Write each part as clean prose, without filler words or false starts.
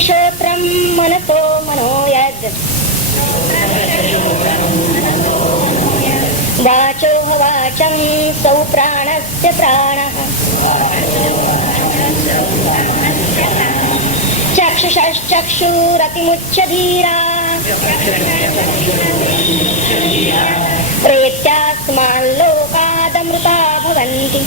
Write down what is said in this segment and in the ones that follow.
श्रोत्रं मनसो मनोयद् वाचो वाचं सौ प्राणस्य प्राणः चक्षुषश्चक्षुरतिमुच्य धीरा प्रेत्यास्माल्लोकादमृता भवन्ति.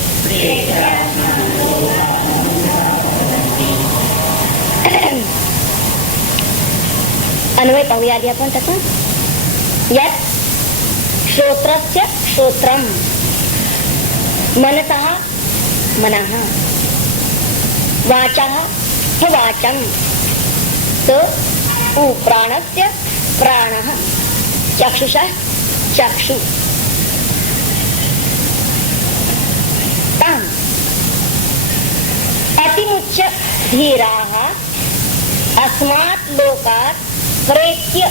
अन्वय पाहूया आधी आपण तसा. यात श्रोत्रस्य श्रोत्रम, मनसः मनः, वाचः हे वाचं, स उ प्राणस्य प्राणः, चक्षुषः चक्षु. ताम् अतिमुच्य धीराः अस्मात् लोकात् प्रेत्य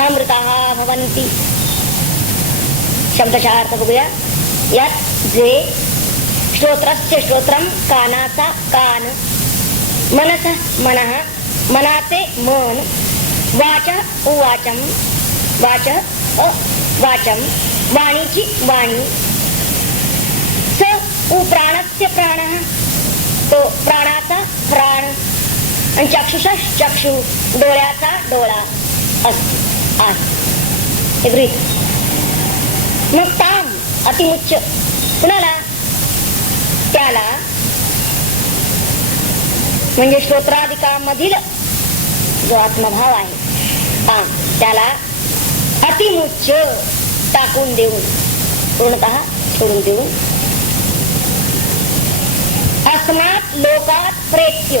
अमृताः भवन्ति. शब्दशः अर्थ बघूया. यात जे श्रोत्रस्य श्रोत्रम, कानाचा कान, मनसः मनः, मनाचे मन, वाचः उवाचं, वाचः वाचं, वाणीची वाणी, स उ प्राणस्य प्राणः, तो प्राणाचा प्राण, आणि चक्षुषः चक्षु, डोळ्याचा डोळा असतो आहे. मग ताम अतिमुच्च कुणाला? त्याला, म्हणजे श्रोत्राधिकामधील जो आत्मभाव आहे ताम, त्याला अतिमुच्च टाकून देऊन, पूर्णतः सोडून देऊन, अस्मात् लोकात प्रेत्य,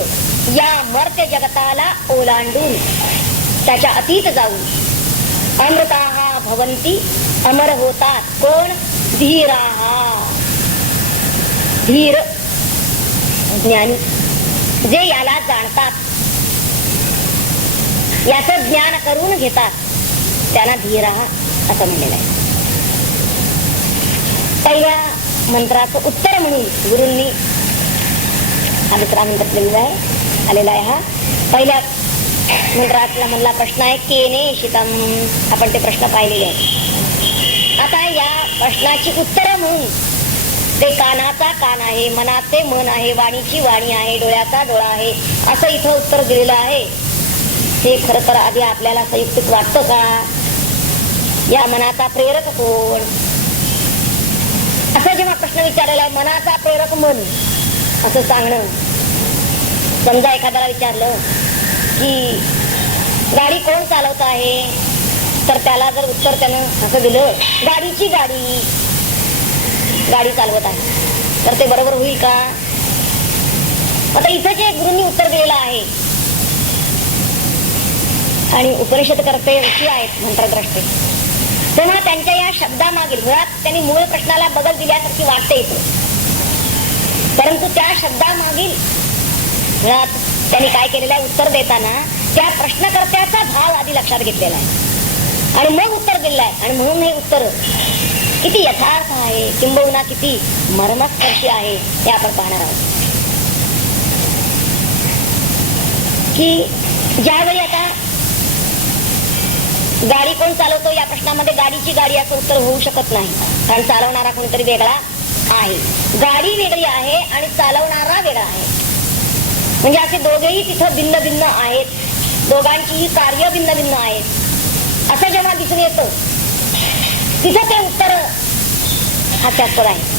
या मर्त्य जगताला ओलांडून, त्याच्या अतीत जाऊन, अमृताः भवन्ति, अमर होतात. कोण? धीराः, धीर ज्ञानी, जे याला जाणतात, याचं ज्ञान करून घेतात, त्यांना धीराः असं म्हणलेलं आहे. पहिल्या मंत्राचं उत्तर म्हणून गुरूंनी हा दुसरा मंत्र दिलेला आहे, आलेला आहे. हा पहिल्या मंत्रातला मधला प्रश्न आहे केने शितम. आपण ते प्रश्न पाहिलेले आहेत. आता या प्रश्नाची उत्तर म्हणून ते कानाचा कान आहे, मनाचे मन आहे, वाणीची वाणी आहे, डोळ्याचा डोळा आहे, असं इथं उत्तर दिलेलं आहे. हे खरं तर आधी आपल्याला संयुक्तिक वाटतं का? या मनाचा प्रेरक कोण? असं जेव्हा प्रश्न विचारलेला आहे, मनाचा प्रेरक मन असं सांगणं. समजा एखाद्याला विचारलं की गाडी कोण चालवत आहे, तर त्याला जर उत्तर त्यानं असं दिलं, गाडीची गाडी, गाडी चालवत आहे, तर ते बरोबर होईल का? आता इथं जे गुरूंनी उत्तर दिलेलं आहे, आणि उपनिषद करते ऋषी आहेत मंत्रद्रष्टे, तेव्हा त्यांच्या या शब्दामागील, मुळात त्यांनी मूळ प्रश्नाला बगल दिल्यासारखी वाटते इथं, परंतु त्या शब्दामागील मुळात त्यांनी काय केलेलं आहे, उत्तर देताना त्या प्रश्नकर्त्याचा भाव आधी लक्षात घेतलेला आहे आणि मग उत्तर दिलेलं आहे. आणि म्हणून हे उत्तर किती यथार्थ आहे, किंबहुना किती मर्मस्पर्शी आहे, हे आपण पाहणार आहोत. की ज्यावेळी आता गाडी कोण चालवतो या प्रश्नामध्ये गाडीची गाडी असं उत्तर होऊ शकत नाही, कारण चालवणारा कोणीतरी वेगळा आहे. गाडी वेगळी आहे आणि चालवणारा वेगळा आहे, म्हणजे असे दोघेही तिथं भिन्न भिन्न आहेत, दोघांचीही कार्य भिन्न भिन्न आहेत, असं जेव्हा दिसून येतं तिथं ते उत्तर हास्यास्पद आहे.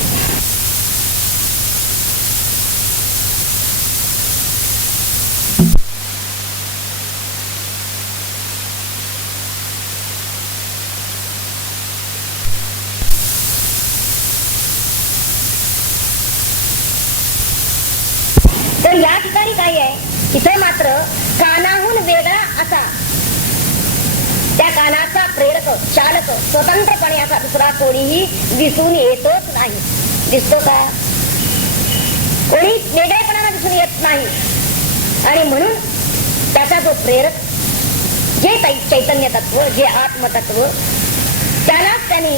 तर या ठिकाणी काय आहे, तिथे मात्र कानाहून वेगळा असा, त्या कानाचा प्रेरक, चालक, स्वतंत्रपणे असा दुसरा कोणीही दिसून येतोच नाही. दिसतो का? कोणी वेगळेपणाला दिसून येत नाही. आणि म्हणून त्याचा जो प्रेरक, जे चैतन्य तत्व, जे आत्मतत्व, त्यालाच त्यांनी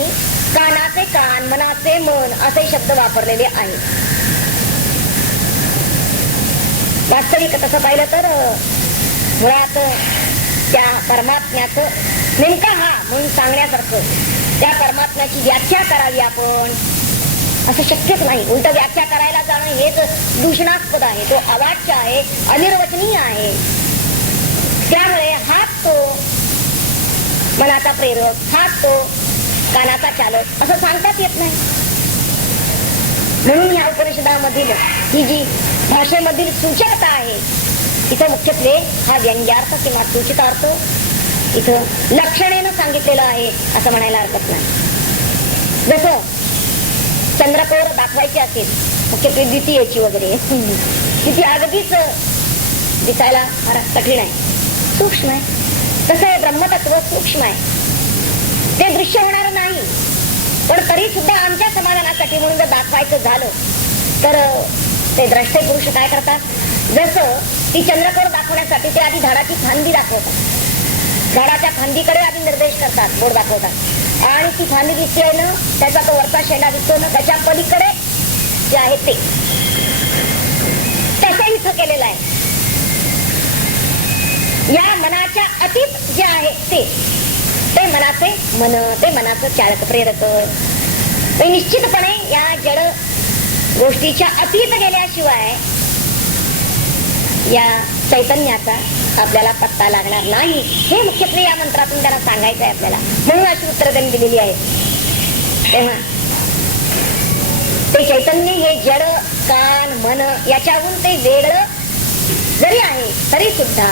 कानाचे कान, मनाचे मन असे शब्द वापरलेले आहेत. वास्तविक तसं पाहिलं तर मुळात त्या परमात्म्याचं नेमका हा म्हणून सांगण्यासारखं त्या परमात्म्याची व्याख्या करावी आपण असं शक्यच नाही. उलट व्याख्या करायला जाणं हेच दूषणास्पद आहे, तो अवाच्य आहे, अनिर्वचनीय आहे. त्यामुळे हाच तो मनाचा प्रेरक, हाच तो कानाचा चालक असं सांगताच येत नाही. म्हणून या उपनिषदामधील ही जी भाषेमधील सूचकता आहे इथं मुख्यत्वे हा व्यंग्यार्थ किंवा सूचितार्थ इथं लक्षणेनं सांगितलेलं आहे असं म्हणायला हरकत नाही. जसं चंद्रकोर दाखवायचे असेल मुख्यत्वे द्वितीयेची वगैरे ती अगदीच दिसायला कठीण आहे, सूक्ष्म आहे. तसं हे ब्रह्मतत्व सूक्ष्म आहे, ते दृश्य होणार नाही. पण तरी सुद्धा आमच्या समाधानासाठी म्हणून जर दाखवायचं झालं तर ते द्रष्टे पुरुष काय करतात, जसं ती चंद्रकोर दाखवण्यासाठी ते आधी झाडाची फांदी दाखवतात, झाडाच्या फांदीकडे आधी निर्देश करतात, बोट दाखवतात आणि ती फांदी दिसते ना त्याचा तो वरचा शेंडा दिसतो ना त्याच्या पलीकडे जे आहे ते तसं इथं केलेलं आहे. या मनाच्या अतीत जे आहे ते मनाचे मन, ते मनाचं चालक प्रेरक. ते निश्चितपणे या जड गोष्टीच्या अतीत गेल्याशिवाय या चैतन्याचा आपल्याला पत्ता लागणार नाही. हे मुख्यत्वे या मंत्रातून त्यांना सांगायचं आहे आपल्याला, म्हणून अशी उत्तरं त्यांनी दिलेली आहेत. तेव्हा ते चैतन्य हे जड कान मन याच्याहून ते वेगळं जरी आहे तरी सुद्धा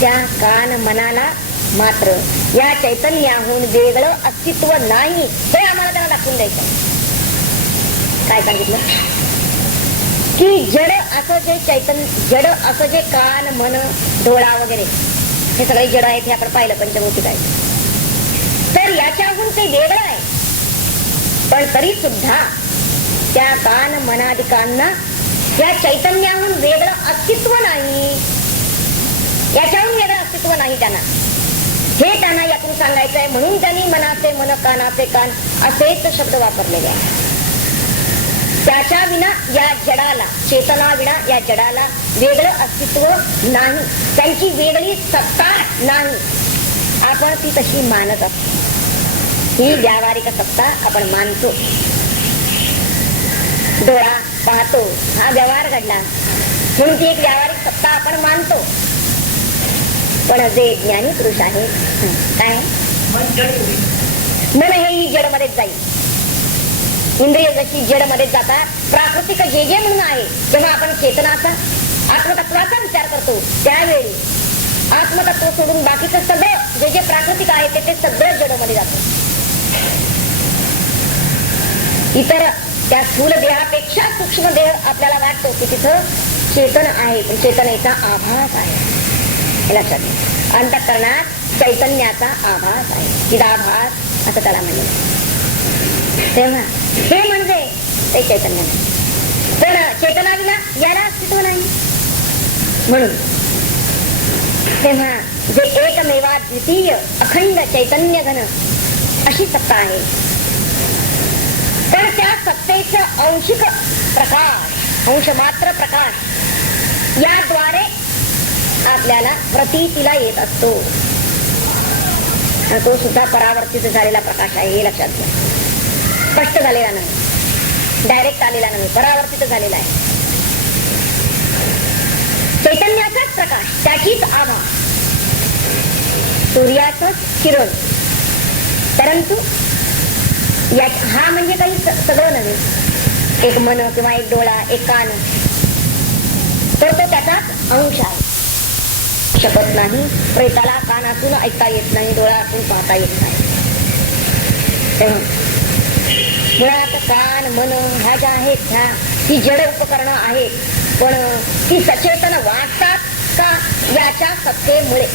त्या कान मनाला मात्र या चैतन्याहून वेगळं अस्तित्व नाही, हे आम्हाला त्यांना दाखवून द्यायचं. काय सांगितलं की जड असं जे चैतन्य, जड असं जे कान मन डोळा वगैरे हे सगळे जड आहेत हे आपण पाहिलं पंचभौतिक आहे, तर याच्याहून ते वेगळं आहे. पण तरी सुद्धा त्या कान मनादिकांना या चैतन्याहून वेगळं अस्तित्व नाही, याच्याहून वेगळं अस्तित्व नाही त्यांना, हे त्यांना यातून सांगायचं आहे. म्हणून त्यांनी मनाचे मन कानाचे कान असेच शब्द वापरलेले आहे. त्याच्या विना या जडाला, चेतना विना या जडाला वेगळं अस्तित्व नाही, त्यांची वेगळी सत्ता नाही. आपण ती तशी मानत असतो, ही व्यावहारिक सत्ता आपण मानतो. डोळा पाहतो, हा व्यवहार घडला म्हणून ती एक व्यावहारिक सत्ता आपण मानतो. पण जे ज्ञानी पुरुष आहे काय मन हे जड मध्येच जाईल. इंद्रिय जशी जड मध्ये जातात, प्राकृतिक जे जे म्हणून आहे, जेव्हा आपण चेतनाचा आत्मतत्वाचा विचार करतो त्यावेळी आत्मतत्व सोडून बाकीचं सगळं जे जे प्राकृतिक आहे ते सगळं जड मध्ये जातं. इतर त्या स्थूल देहापेक्षा सूक्ष्म देह आपल्याला वाटतो की तिथं चेतन आहे, पण चेतनेचा आभास आहे. लक्षात घ्या, अंतःकरणात चैतन्याचा आभास आहे, चिदाभास असं त्याला म्हणलं. तेव्हा हे म्हणजे ते चैतन्य नाही, पण चेतनाविना याला अस्तित्व नाही. म्हणून तेव्हा जे एकमेवा द्वितीय अखंड चैतन्य घन अशी सत्ता आहे, तर त्या सत्तेचं अंशिक प्रकाश, अंश मात्र प्रकाश याद्वारे आपल्याला प्रतीतीला येत असतो. तो सुद्धा परावर्तित झालेला प्रकाश आहे, हे लक्षात घ्या. स्पष्ट झालेला नाही, डायरेक्ट आलेला नाही, परावर्तित झालेला आहे. चैतन्याचाच प्रकाश, त्याचीच आभा, सूर्याचंच किरण. परंतु हा म्हणजे काही सगळं नव्हे, एक मन किंवा एक डोळा, एक कान, तर तो त्याचाच अंश आहे. शकत नाही, प्रेताला कान असून ऐकता येत नाही, डोळा असून पाहता येत नाही. मुळात कान मन ह्या ज्या आहेत ह्या ही जड उपकरणं आहेत, पण ती सचेतन वाटतात का याच्या सत्तेमुळे,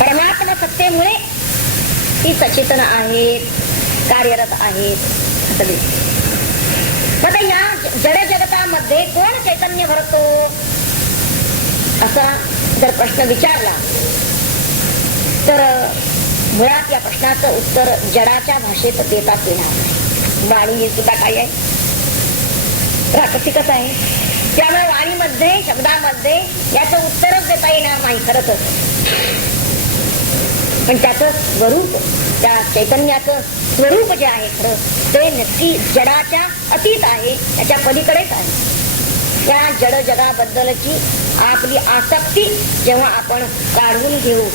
परमात्मा सत्तेमुळे ती सचेतन आहेत, कार्यरत आहेत असं दिसतं. मग या जड जगतामध्ये कोण चैतन्य भरतो असा जर प्रश्न विचारला तर मुळात या प्रश्नाचं उत्तर जडाच्या भाषेत देता येणार नाही. वाणी सुद्धा काय आहे, प्राकृतिकच आहे. त्यामुळे वाणीमध्ये शब्दामध्ये याचं उत्तरच देता येणार नाही खरं तर. पण त्याचं स्वरूप, त्या चैतन्याचं स्वरूप जे आहे खरं ते नक्की जडाच्या अतीत आहे, त्याच्या पलीकडेच आहे. या जड जगाबद्दलची आपली आसक्ती जेव्हा आपण काढून घेऊ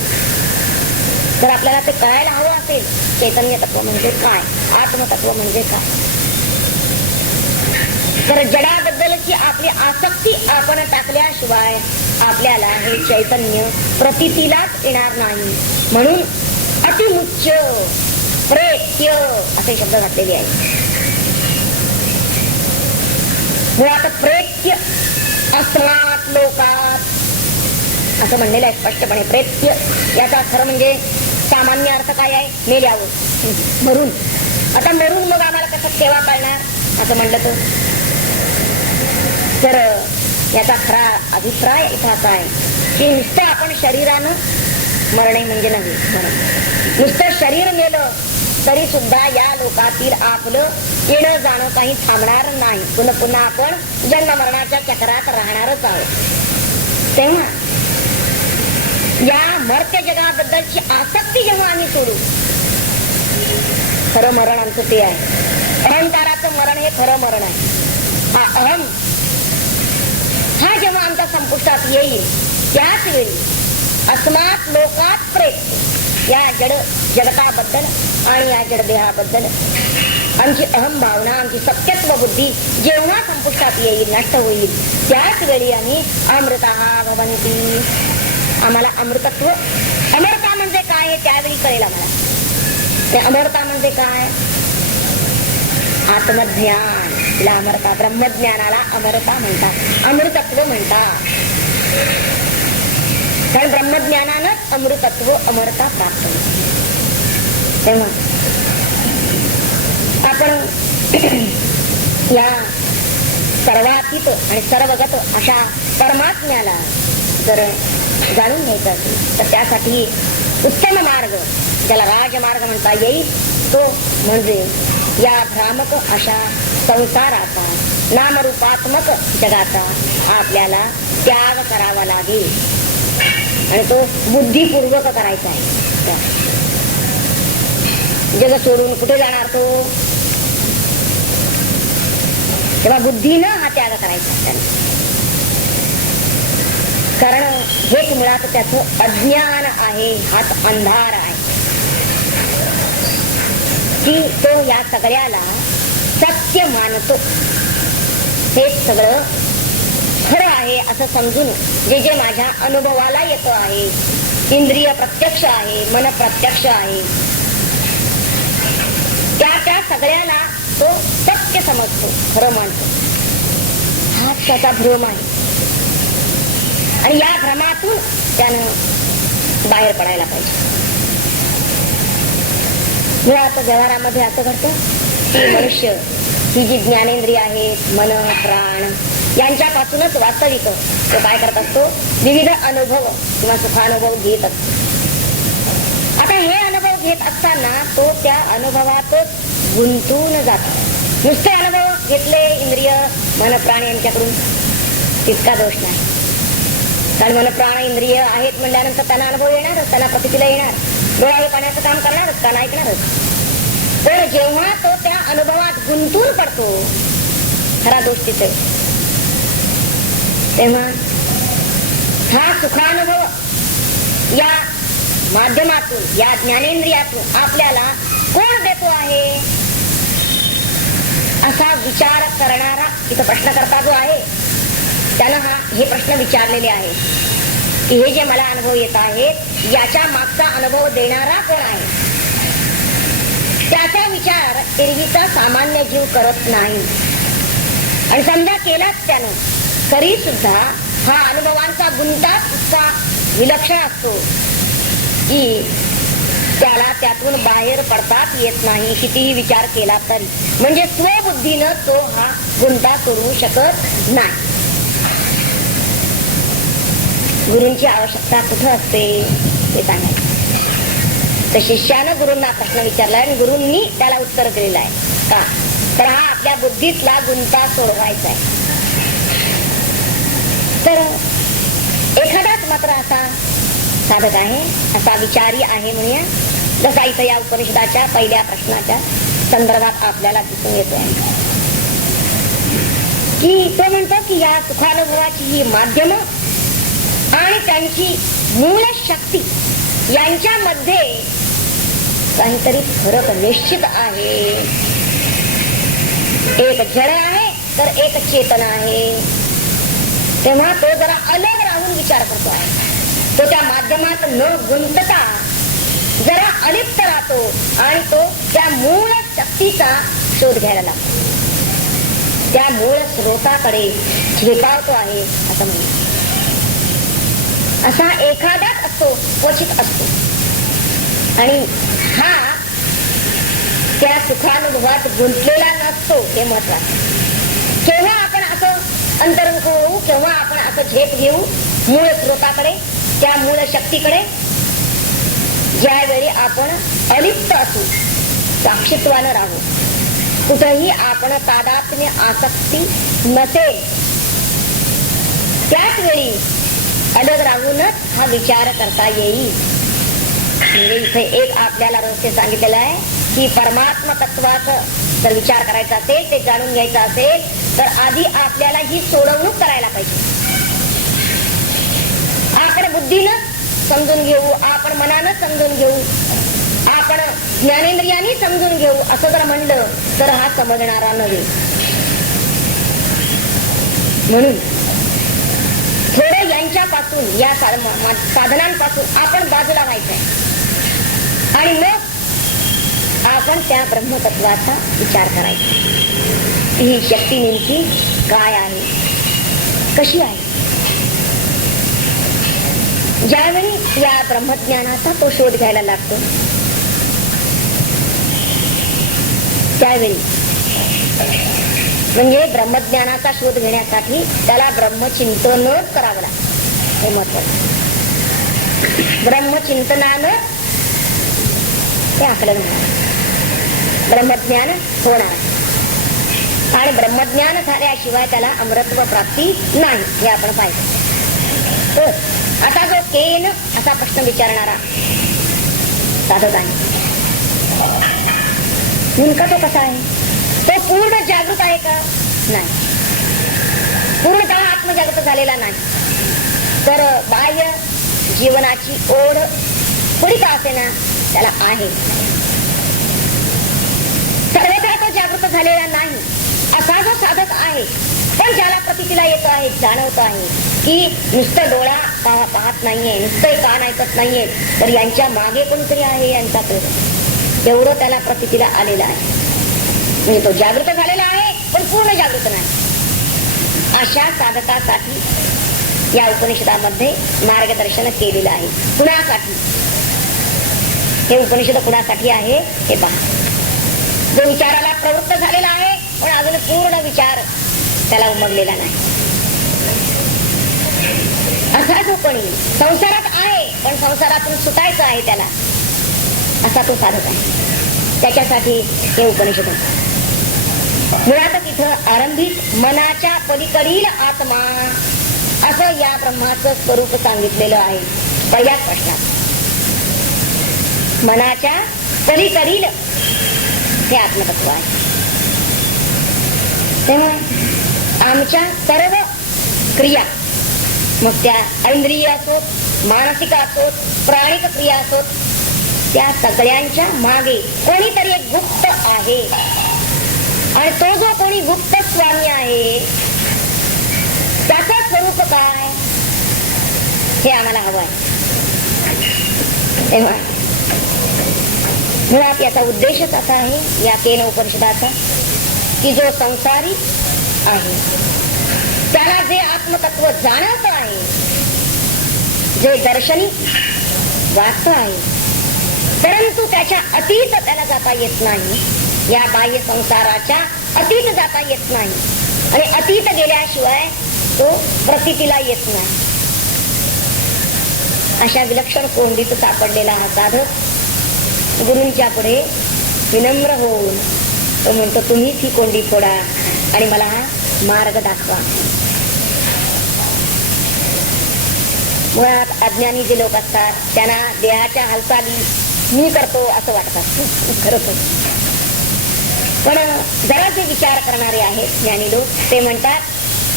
तर आपल्याला ते कळायला हवं असेल चैतन्य तत्व म्हणजे काय, आत्मतत्व म्हणजे काय. तर जडाबद्दलची आपली आसक्ती आपण टाकल्याशिवाय आपल्याला हे चैतन्य प्रतीतीलाच येणार नाही. म्हणून अतिमुच्च प्रेत्य असे शब्द घातलेले आहेत. मुळात प्रेत्य अस्मात् लोकात असं म्हणलेलं आहे स्पष्टपणे. प्रेत्य याचा खरं म्हणजे सामान्य अर्थ काय आहे, मेल्यावर, मरून. आता मरून मग आम्हाला कसं केव्हा कळणार असं म्हणलं तर याचा खरा अभिप्राय इथं असा आहे की नुसतं आपण शरीरानं मरणे म्हणजे नव्हे. नुसतं शरीर मेलं तरी सुद्धा या लोकातील आपलं येणं जाणं काही थांबणार नाही. पुन्हा पुन्हा आपण जन्म मरणाच्या चक्रात राहणारच आहोत. तेव्हा या मर्त्य जगाबद्दलची आसक्ती जेव्हा आम्ही सोडू, खरं मरण आमचं ते आहे. अहंकाराचं मरण हे खरं मरण आहे. हा अहम हा जेव्हा आमचा संपुष्टात येईल त्याच वेळी अस्मात् लोकात प्रेत या जगताबद्दल आणि या जडदेहाबद्दल आमची अहम भावना, आमची सत्यत्व बुद्धी जेव्हा संपुष्टात येईल, नष्ट होईल, त्याच वेळी आम्ही अमृतः भवन्ति, आम्हाला अमृतत्व, अमरता म्हणजे काय हे त्यावेळी कळेल आम्हाला. ते अमरता म्हणजे काय, आत्मज्ञान, तिला अमरता, ब्रह्मज्ञानाला अमरता म्हणतात, अमृतत्व म्हणतात. कारण ब्रह्मज्ञानानंच अमृतत्व, अमरता प्राप्त होते. तेव्हा आपण या सर्वातीत आणि सर्वगत अशा परमात्म्याला जर जाणून घ्यायचं असेल तर त्यासाठी उत्तम मार्ग, ज्याला राजमार्ग म्हणता येईल, तो म्हणजे या भ्रामक अशा संसाराचा, नामरूपात्मक जगाचा आपल्याला त्याग करावा लागेल. आणि तो बुद्धिपूर्वक करायचा आहे. जग सोडून कुठे जाणार तो, तेव्हा बुद्धीनं हा त्याग करायचा आहे. कारण हेच मुळात त्याचं अज्ञान आहे, हाच अंधार आहे की तो या सगळ्याला सत्य मानतो. हे सगळं खरं आहे असं समजून जे जे माझ्या अनुभवाला येतो आहे, इंद्रिय प्रत्यक्ष आहे, मन प्रत्यक्ष आहे, त्या सगळ्याला तो सत्य समजतो, खरं मानतो. हाच त्याचा भ्रम आहे. आणि या भ्रमातून त्यानं बाहेर पडायला पाहिजे. मुळात व्यवहारामध्ये असं घडतं की मनुष्य ही जी ज्ञानेंद्रिय आहेत, मन, प्राण यांच्यापासूनच वास्तविक तो काय करत असतो, विविध अनुभव किंवा सुखानुभव घेत असतो. आता हे अनुभव घेत असताना तो त्या अनुभवातच गुंतून जातो. नुसते अनुभव घेतले इंद्रिय, मन, प्राण यांच्याकडून तितका दोष नाही. कारण मन, प्राण, इंद्रिय आहेत म्हणल्यानंतर त्यांना अनुभव येणारच, त्यांना प्रतितीला येणार, डोळ्याने पाण्याचं काम करणारच, कान ऐकणारच. पण जेव्हा तो त्या अनुभवात गुंतून पडतो, खरा दोष तिथे. तेव्हा हा सुखानुभव या माध्यमातून, या ज्ञानेंद्रियातून आपल्याला कोण देतो आहे असा विचार करणारा इथं प्रश्नकर्ता जो आहे त्यानं हे प्रश्न विचारलेले आहे की हे जे मला अनुभव येत आहेत याच्या मागचा अनुभव देणारा कोण आहे. त्याचा विचार एरवीचा सामान्य जीव करत नाही. आणि समजा केलाच त्यानं तरी सुद्धा हा अनुभवांचा गुंता इतका विलक्षण असतो की त्याला त्यातून बाहेर पडताच येत नाही, कितीही विचार केला तरी. म्हणजे स्वबुद्धीनं तो हा गुंता सोडवू शकत नाही. गुरूंची आवश्यकता कुठं असते ते सांगायचं. तर शिष्यानं गुरूंना प्रश्न विचारला आणि गुरूंनी त्याला उत्तर दिलेलं आहे. का तर हा आपल्या बुद्धीतला गुंता सोडवायचा आहे. तर एखादाच मात्र असा साधक आहे, असा विचारी आहे म्हणूया, जसा इथं या उपनिषदाच्या पहिल्या प्रश्नाच्या संदर्भात आपल्याला दिसून येतोय की तो म्हणतो की या सुखानुभवाची ही माध्यम आणि त्यांची मूळ शक्ती यांच्यामध्ये काहीतरी फरक निश्चित आहे. एक जड आहे तर एक चेतन आहे. तेव्हा तो जरा अलग राहून विचार करतो आहे. तो त्या माध्यमात न गुंतता जरा अलिप्त राहतो आणि तो त्या मूळ शक्तीचा शोध घ्यायला लागतो. त्या मूळ स्रोताकडे झेपावतो आहे असं म्हणतो. असा एखादाच असतो, क्वचित असतो. आणि हा त्या सुखानुभवात गुंतलेला नसतो, हे महत्वाचं. केव्हा आपण असं अंतर्मुख होऊ, केव्हा आपण असं झेप घेऊ मूळ स्रोताकडे, त्या मूळ शक्तीकडे, ज्यावेळी आपण अलिप्त असू, साक्षीत्वानं राहू, कुठेही आपण तादात्म्य आसक्ती नसेल, त्याच वेळी अलग राहूनच हा विचार करता येईल. म्हणजे इथे एक आपल्याला रहस्य सांगितलेलं आहे की परमात्मा तत्वाचा जर विचार करायचा असेल, ते जाणून घ्यायचं असेल, तर आधी आपल्याला ही सोडवणूक करायला पाहिजे. आपण बुद्धीनं समजून घेऊ, आपण मनानं समजून घेऊ, आपण ज्ञानेंद्रियांनी समजून घेऊ असं जर म्हणलं तर हा समजणारा नव्हे. म्हणून थोडं यांच्यापासून, या साधनांपासून आपण बाजूला व्हायचंय आणि मग आपण त्या ब्रह्मतत्वाचा विचार करायचा. ही शक्ती नेमकी काय आहे, कशी आहे. ज्यावेळी या ब्रह्मज्ञानाचा तो शोध घ्यायला लागतो, त्यावेळी म्हणजे ब्रह्मज्ञानाचा शोध घेण्यासाठी त्याला ब्रह्मचिंतनच करावं लागतं. हे महत्वाचं. ब्रह्मचिंतनानं ते आकलन होणार, ब्रह्मज्ञान होणार आणि ब्रह्मज्ञान झाल्याशिवाय त्याला अमृतत्व प्राप्ती नाही, हे आपण पाहिजे. तर आता जो केन असा प्रश्न विचारणारा साधक आहे, नेमका तो कसा आहे? तो पूर्ण जागृत आहे का? नाही, पूर्णतः आत्मजागृत झालेला नाही. तर बाह्य जीवनाची ओढ थोडी का असे ना त्याला आहे. सर्वत्र तो जागृत झालेला नाही असा जो साधक आहे, पण ज्याला प्रतीला येतो आहे, जाणवतो आहे की नुसतं डोळा पाहत नाहीये, नुसतं कान ऐकत नाहीये, तर यांच्या मागे कोणतरी आहे, यांचा प्रेम, एवढं त्याला प्रतीला आलेलं आहे. म्हणजे तो जागृत झालेला आहे पण पूर्ण जागृत नाही. अशा साधकासाठी या उपनिषदामध्ये मार्गदर्शन केलेलं आहे. कुणासाठी हे उपनिषद कुणासाठी आहे हे पहा. जो विचाराला प्रवृत्त झालेला आहे पण अजून पूर्ण विचार त्याला उमगलेला नाही, असा जो कोणी संसारात आहे पण संसारातून सुटायचं आहे त्याला, असा तो साधक आहे. त्याच्यासाठी हे उपनिषद मुळात तिथं आरंभिक मनाच्या पलीकडील आत्मा असं या ब्रह्माचं स्वरूप सांगितलेलं आहे. पहिल्याच प्रश्नात मनाच्या पलीकडील हे आत्मतत्व आहे. तेव्हा आमच्या सर्व क्रिया, मग त्या इंद्रिय असोत, मानसिक असोत, प्राणिक क्रिया असोत, त्या सगळ्यांच्या मागे कोणीतरी एक गुप्त आहे आणि तो जो कोणी गुप्त स्वामी आहे त्याचं स्वरूप काय हे आम्हाला हवं आहे. तेव्हा मुळात याचा उद्देशच असा आहे या केन उपनिषदाचा की जो संसारी आहे त्याला जे आत्मतत्व जाणवत आहे, जे दर्शनी वास्तव आहे, परंतु त्याच्या अतीत त्याला जाता येत नाही, या बाह्य संसाराच्या अतीत जाता येत नाही आणि अतीत गेल्याशिवाय तो प्रतीला येत नाही. अशा विलक्षण कोंडीत सापडलेला हा साधक गुरूंच्या पुढे विनम्र होऊन तो म्हणतो तुम्हीच ही कोंडी फोडा आणि मला हा मार्ग दाखवा. मुळात अज्ञानी जे लोक असतात त्यांना देहाच्या हालचाली मी करतो असं वाटत असतं खरोखर. पण जरासे विचार करणारे आहेत ज्ञानी लोक, ते म्हणतात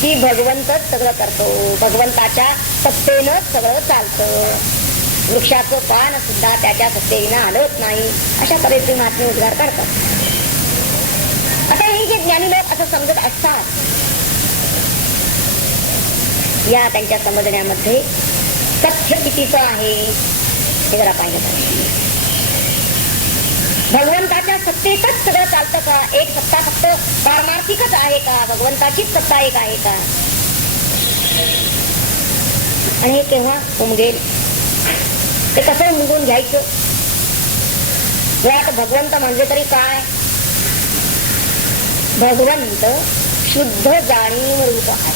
की भगवंतच सगळं करतो, भगवंताच्या सत्तेनंच सगळं चालतं, वृक्षाचं पान सुद्धा त्याच्या सत्तेनं हलत नाही, अशा तऱ्हेचे महात्मे उद्गार करतात. आता हे जे ज्ञानी लोक असं समजत असतात, या त्यांच्या समजण्यामध्ये सत्य कितीचं आहे हे जरा पाहिलं पाहिजे. भगवंताच्या सत्तेतच सगळं चालतं का? एक सत्ता फक्त पारमार्थिकच आहे का? भगवंताचीच सत्ता एक आहे का? आणि हे केव्हा उमगेल? ते कसं उमगून घ्यायचं? यात भगवंत म्हणजे तरी काय? भगवंत शुद्ध जाणीव रूप आहे.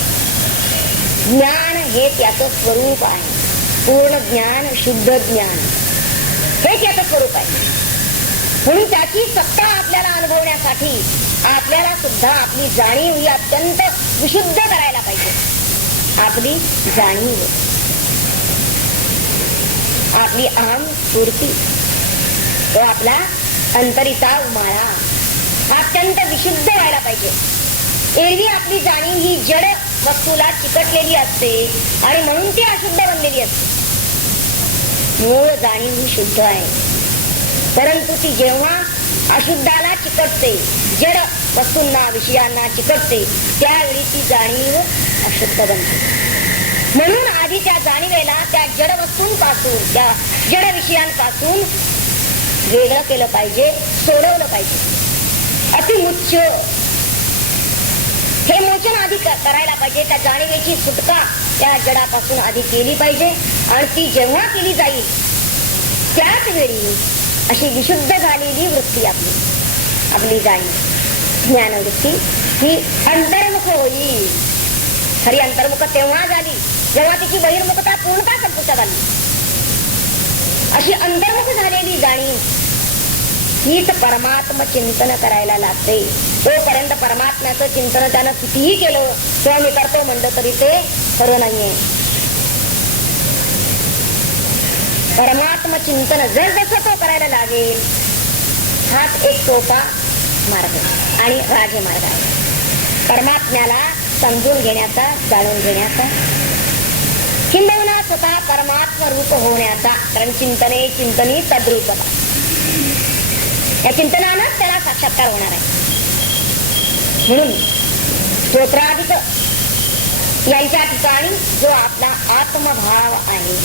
ज्ञान हे त्याचं स्वरूप आहे. पूर्ण ज्ञान, शुद्ध ज्ञान हे त्याचं स्वरूप आहे. म्हणून त्याची सत्ता आपल्याला अनुभवण्यासाठी आपल्याला सुद्धा आपली जाणीव ही अत्यंत विशुद्ध करायला पाहिजे. आपली जाणीव, आपली अहम स्फूर्ती, तो आपला अंतरीचा उमाळा अत्यंत विशुद्ध व्हायला पाहिजे. एरवी आपली जाणीव ही जड वस्तूला चिकटलेली असते आणि म्हणून ती अशुद्ध बनलेली असते. मूळ जाणीव ही शुद्ध आहे, परंतु ती जेव्हा अशुद्धाला चिकटते, जड वस्तूंना विषयांना चिकटते, त्यावेळी ती जाणीव अशुद्ध बनते. म्हणून आधी त्या जाणीवेला त्या जड वस्तूंपासून, त्या जड विषयांपासून वेगळं केलं पाहिजे, सोडवलं पाहिजे. अतिमुच्च हे मोचन आधी करायला पाहिजे. त्या जाणीवेची सुटका त्या जडापासून आधी केली पाहिजे आणि ती जेव्हा केली जाईल त्याच वेळी अशी विशुद्ध झालेली वृत्ती आपली जाणीव, ज्ञानवृत्ती ही अंतर्मुख होईल. खरी अंतर्मुख तेव्हा झाली जेव्हा तिची बहिर्मुखता पूर्णता संपुष्टात आली. अशी अंतर्मुख झालेली जाणीव हीच परमात्म चिंतन करायला लागते. तोपर्यंत परमात्म्याचं चिंतन त्यानं कितीही केलं किंवा मी करतो म्हणलं तरी ते खरं नाहीये. परमात्म चिंतन जर जसं तो करायला लागेल, हाच एक सोपा मार्ग आणि राजे मार्ग आहे. परमात्म्याला समजून घेण्याचा, जाणून घेण्याचा, किंबहुना स्वतः परमात्म रूप होण्याचा. कारण चिंतनी तद्रूपता, या चिंतनानंच त्याला साक्षात्कार होणार आहे. म्हणून स्तोत्राधिक यांच्या ठिकाणी जो आपला आत्मभाव आहे,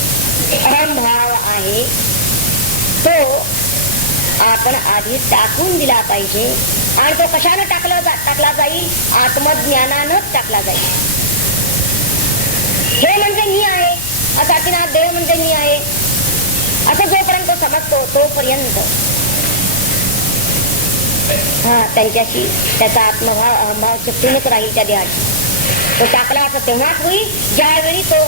अहमभाव आहे, तो आपण आधी टाकून दिला पाहिजे. आणि तो कशानं टाकला जाईल? आत्मज्ञानानंच टाकला जाईल. हे म्हणजे मी आहे, असाकीनाथ देव म्हणजे मी आहे, असं जोपर्यंत समजतो तोपर्यंत त्यांच्याशी त्याचा आत्मभाव अहमभाव चिपटूनच राहील त्या देहाची. तो टाकला असं तेव्हाच होईल ज्यावेळी तो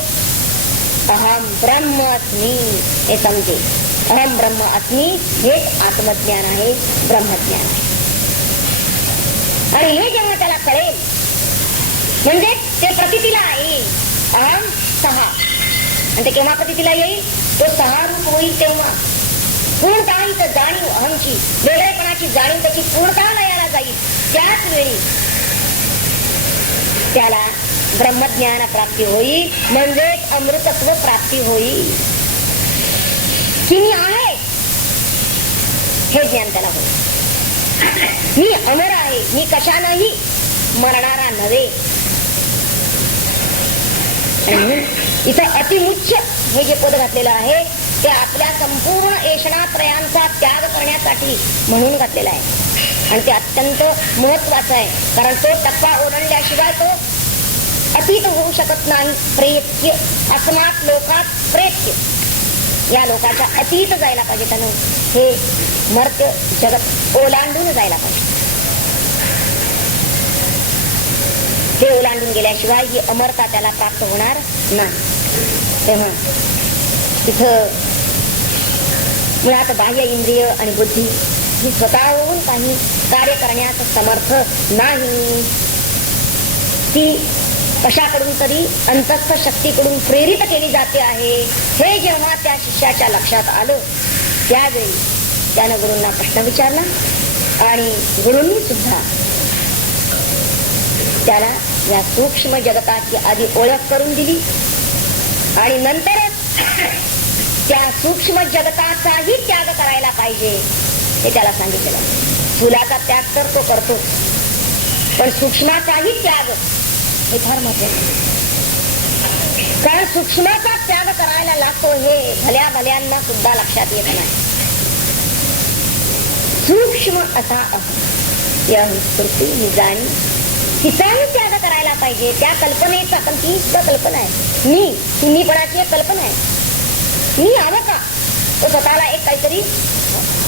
अहम ब्रह्म अस्मी हे समजेल. अहम ब्रह्म अस्मी हेच आत्मज्ञान आहे, ब्रह्मज्ञान आहे. आणि हे जेव्हा त्याला कळेल म्हणजे ते प्रतीला येईल. अहम सहा, आणि ते केव्हा प्रतीला येईल? तो सहा रूप होईल तेव्हा पूर्णतः जाणीव, अहमची वेगळेपणाची जाणीव त्याची पूर्णतः लयाला जाईल. त्याच वेळी त्याला ब्रह्मज्ञान प्राप्ती होईल, म्हणजे अमृतत्व प्राप्ती होईल की मी आहे हे ज्ञान त्याला होईल. मी अमर आहे, मी कशानंही मरणारा नव्हे. इथं अतिमुच्च हे जे पद घातलेलं आहे ते आपल्या संपूर्ण ऐषणात्रयांचा त्याग करण्यासाठी म्हणून घातलेला आहे. आणि ते अत्यंत महत्वाचं आहे, कारण तो टप्पा ओलांडल्याशिवाय तो अतीत होऊ शकत नाही. प्रेत्य अस्मात् लोकात प्रेत्य, या लोकाच्या अतीत जायला पाहिजे त्यानं. हे मर्त्य जगत ओलांडून जायला पाहिजे. ते ओलांडून गेल्याशिवाय ही अमरता त्याला प्राप्त होणार नाही. तेव्हा तिथं मुळात बाह्य इंद्रिय आणि बुद्धी ही स्वतःहून काही कार्य करण्यास समर्थ नाही. ती कशाकडून तरी अंतस्थ शक्तीकडून प्रेरित केली जाते आहे. हे जेव्हा त्या शिष्याच्या लक्षात आलं त्यावेळी त्यानं गुरूंना प्रश्न विचारला आणि गुरूंनी सुद्धा त्याला या सूक्ष्म जगताची आधी ओळख करून दिली आणि नंतरच त्या सूक्ष्म जगताचाही त्याग करायला पाहिजे हे त्याला सांगितलेलं. फुलाचा त्याग तर तो करतो, पण सूक्ष्माचाही त्याग हे फार महत्वाचं. कारण सूक्ष्माचा त्याग करायला लागतो हे भल्या भल्यांना सुद्धा लक्षात येत नाही. सूक्ष्म असा या स्मृती ही जाणी तिचाही त्याग करायला पाहिजे. त्या कल्पनेचा, पण ती सुद्धा कल्पना आहे. मीपणाची एक कल्पना आहे. मी हवं का तो स्वतःला एक काहीतरी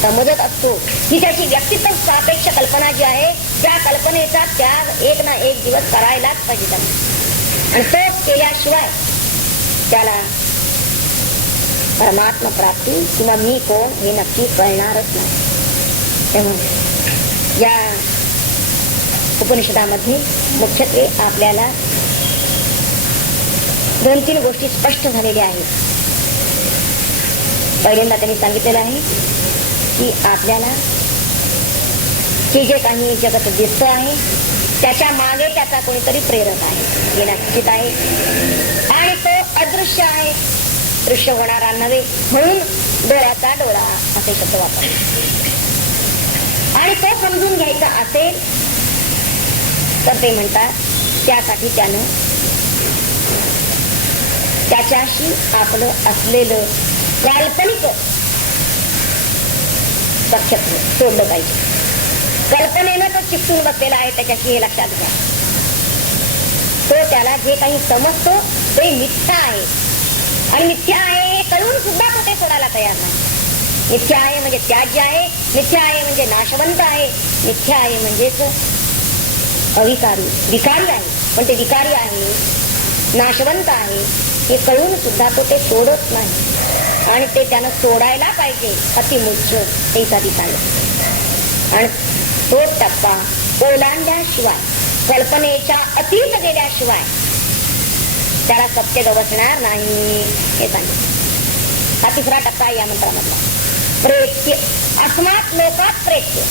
समजत असतो. ही त्याची व्यक्तित्व सापेक्ष कल्पना जी आहे त्या कल्पनेचा त्याग एक ना एक दिवस करायलाच पाहिजे त्यांना. आणि तो केल्याशिवाय त्याला परमात्मा प्राप्ती किंवा मी कोण हे नक्की कळणारच नाही. तेव्हा या उपनिषदामध्ये मुख्यत्वे आपल्याला 2-3 गोष्टी स्पष्ट झालेल्या आहेत. पहिल्यांदा त्यांनी सांगितलेलं आहे की आपल्याला जे काही जगत दिसतं आहे त्याच्या मागे त्याचा कोणीतरी प्रेरक आहे हे निश्चित आहे. आणि तो अदृश्य आहे, दृश्य होणारा नव्हे, म्हणून डोळ्याचा डोळा असे शब्द वापरले. आणि तो समजून घ्यायचा असेल तर ते म्हणतात त्यासाठी त्यानं त्याच्याशी आपलं असलेलं काल्पनिक सख्यत्व सोडलं पाहिजे. कल्पनेनं तो चिकटून बसलेला आहे त्याच्याशी हे लक्षात घ्या. तो त्याला जे काही समजतो ते मिथ्या आहे आणि मिथ्या आहे हे कळून सुद्धा तो ते सोडायला तयार नाही. मिथ्या आहे म्हणजे त्याज्य आहे, मिथ्या आहे म्हणजे नाशवंत आहे, मिथ्या आहे म्हणजेच अविकारी विकारी आहे. पण ते विकारी आहे, नाशवंत आहे हे कळून सुद्धा तो ते सोडत नाही आणि ते त्यानं सोडायला पाहिजे. अतिमुख्य हे साठी सांगितलं. आणि तो टप्पा ओलांडल्याशिवाय, कल्पनेच्या अतीत गेल्याशिवाय त्याला सत्य गवसणार नाही हे सांगितलं. हा तिसरा टप्पा या मंत्रामधला. प्रेत्य अस्मात लोकात प्रेत्य,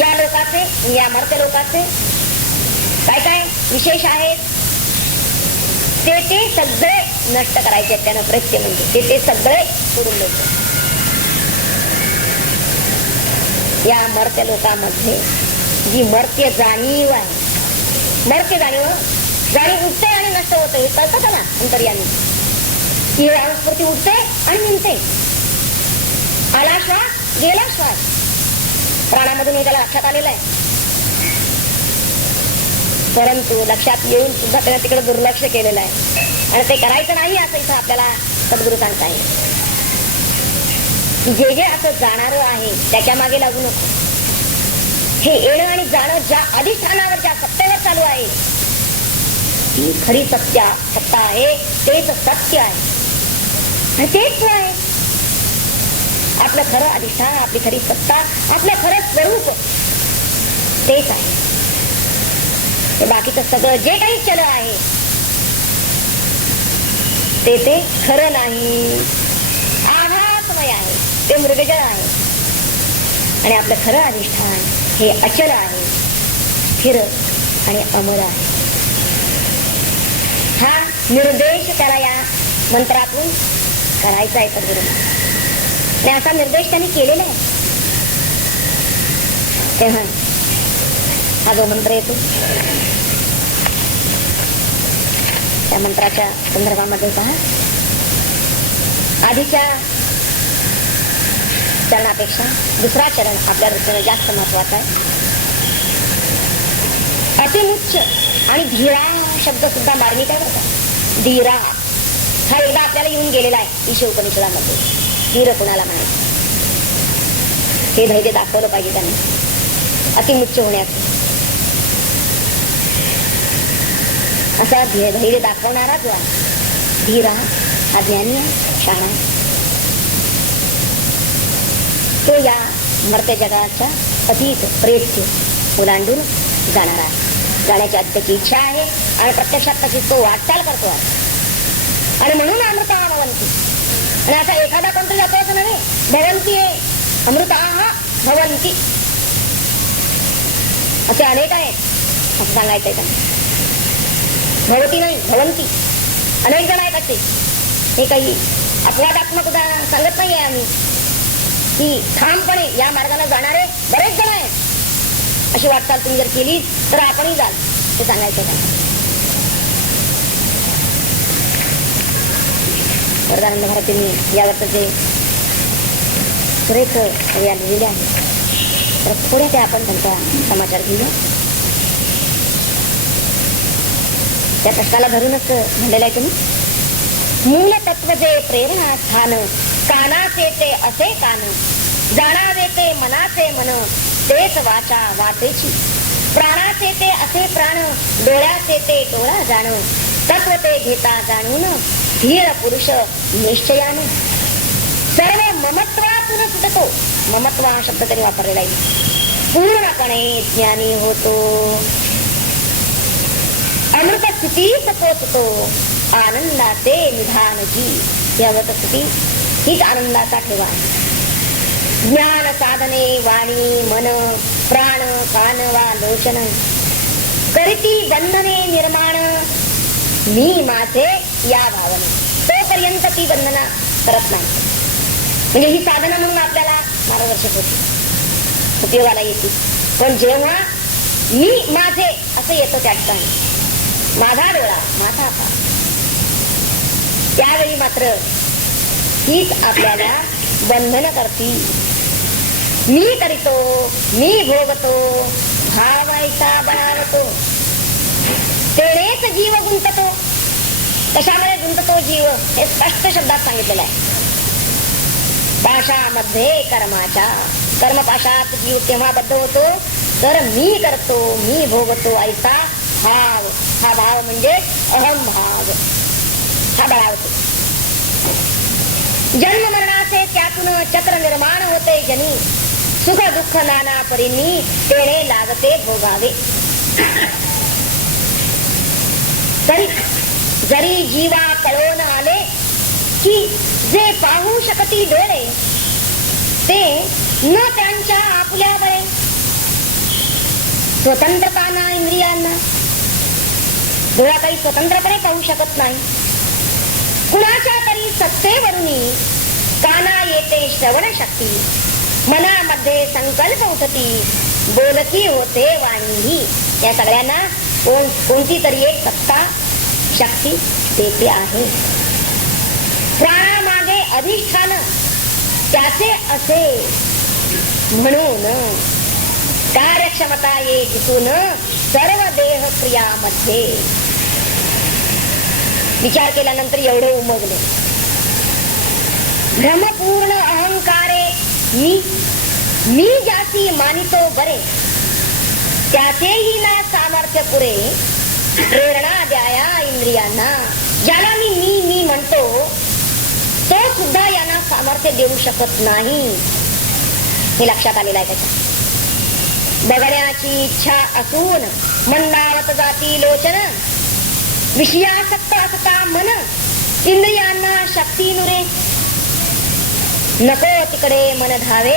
या लोकाचे, या मर्त्य लोकाचे काय काय विशेष आहेत ते सगळे नष्ट करायचे. त्यानं प्रेत्य म्हणजे ते सगळे सोडून द्यायचे. या मर्त्य लोकांमध्ये जी मर्त्य जाणीव आहे, मर्त्य जाणीव उठते आणि नष्ट होते हे कळतं का ना अंतर्यामी. ही स्फूर्ती उठते आणि निघते. आला श्वास गेला श्वास, प्राणामधून हे त्याला लक्षात आलेलं आहे. परंतु लक्षात येऊन सुद्धा त्यानं तिकडे दुर्लक्ष केलेलं आहे आणि ते करायचं नाही असं इथं आपल्याला सद्गुरू सांगता येईल. जे असं जाणार आहे त्याच्या मागे लागू नको. हे येणं आणि जाणं ज्या अधिष्ठानावर, ज्या सत्तेवर चालू आहे ती खरी सत्ता आहे, तेच सत्य आहे आणि तेच आहे आपलं खरं अधिष्ठान, आपली खरी सत्ता, आपलं खरं स्वरूप तेच आहे. ते बाकीचं सगळं जे काही चल आहे ते खरं नाही, आभासमय आहे, ते मृगजळ आहे. आणि आपलं खरं अधिष्ठान हे अचल आहे, स्थिर आणि अमर आहे. हा निर्देश त्याला या मंत्रातून करायचा आहे सद्गुरूंना. आणि असा निर्देश त्यांनी केलेला आहे. तेव्हा हा जो मंत्र येतो त्या मंत्राच्या संदर्भामध्ये पहा, आधीच्या चरणापेक्षा दुसरा चरण आपल्या दृष्टीने जास्त महत्वाचा आहे. अतिमुच्च आणि धीरा शब्द सुद्धा मार्मिक आहे बरं का. धीरा हा एकदा आपल्याला येऊन गेलेला आहे ईश उपनिषदामध्ये. धीर कुणाला म्हणायचं हे धैर्य दाखवलं पाहिजे त्यांनी अतिमुच्च होण्याचं. असा धैर्य दाखवणारा जो आहे धीरा हा ज्ञानी आहे, शहाणा आहे. तो या मर्त्य जगाच्या अतीत प्रेत्य ओलांडून जाणारा आहे. जाण्याची त्याची इच्छा आहे आणि प्रत्यक्षात तशी तो वाटचाल करतो आहे. आणि म्हणून अमृता भवंती. आणि असा एखादा कोणतरी जातो असं नव्हे. भवंती आहे, अमृता भवंती असे अनेक आहेत असं सांगायचंय त्यांना. भवती नाही, भवंती. अनेक जण आहेत असे. हे काही अपवादात्मक उदाहरण सांगत नाहीये आम्ही, की ठामपणे या मार्गाने जाणारे बरेच जण आहेत. अशी वाटचाल तुम्ही जर केली तर आपणही जाल हे सांगायचं का. वरदानंद भारतींनी यावरचं जे सुरेख कविया लिहिलेले आहे तर थोड्या ते आपण त्यांचा समाचार घेऊया. त्या कष्टाला धरूनच म्हणलेलं आहे तुम्ही. मूल तत्व जे प्रेरणा स्थान, कानाचे ते असे कान, जाणावे ते मनाचे मन, तेच वाचा वाचेची, प्राणाचे ते असे प्राण, डोळ्याचे ते डोळा जाण, तत्व ते घेता जाणून, धीर पुरुष निश्चयान, सर्व ममत्वातून सुटतो. ममत्व हा शब्द त्यांनी वापरलेला आहे. पूर्णपणे ज्ञानी होतो, अमृत स्थितीत पोचतो, आनंदाचे निधान जी. ही अमृत स्थिती हीच आनंदाचा ठेवा आहे. ज्ञान साधने वाणी मन प्राण कान वा लोचन, करीती बंधने निर्माण, मी माझे या भावने. तोपर्यंत ती बंधना करत नाही. म्हणजे ही साधना म्हणून आपल्याला मार्गदर्शक होती, उपयोगाला येते. पण जेव्हा मी माझे असं येतं त्या ठिकाणी, माझा डोळा माझा पाय, त्यावेळी मात्र हीच आपल्याला बंधन करती. मी करीतो, मी भोगतो, भावायचा बळावतो, तेनेच जीव गुंततो. कशामुळे गुंततो जीव हे स्पष्ट शब्दात सांगितलेलं आहे. पाशामध्ये कर्माच्या, कर्मपाशात जीव तेव्हा बद्ध होतो तर मी करतो, मी भोगतो ऐसा भाव. हा भाव म्हणजे अहम भाव, हा बळावतो. जन्म मरणाचे त्यातून चक्र निर्माण होते जनी, सुख दुःख नाना परींनी तेने लागते भोगावे. तरी जरी जीवा कळून आले की जे पाहू शकती डोळे, ते न त्यांच्या आपल्या बळे. स्वतंत्रता ना इंद्रियांना, डोळा काही स्वतंत्रपणे पाहू शकत नाही. कुणाच्या तरी सत्तेवरूनी काना येते श्रवण शक्ती, मनामध्ये संकल्प उठती, बोलती होते वाणी. या सगळ्यांना कोणती तरी एक सत्ता शक्ती देते आहे. प्राणामागे अधिष्ठान त्याचे असे म्हणून, कार्यक्षमता ये जिथून सर्व देह क्रियामध्ये. विचार केल्यानंतर एवढं उमगले. भ्रमपूर्ण अहंकारे मी ज्याची मानितो बरे, त्याचेही ना सामर्थ्य पुरे, प्रेरणा द्याया इंद्रियांना. ज्याला मी म्हणतो तो सुद्धा यांना सामर्थ्य देऊ शकत नाही, हे लक्षात आलेलं आहे. त्याच्या बघण्याची इच्छा असून मंदावत जाती लोचन, विषयासक्त असता मन, इंद्रियांना शक्ती नुरे. नको तिकडे मन धावे,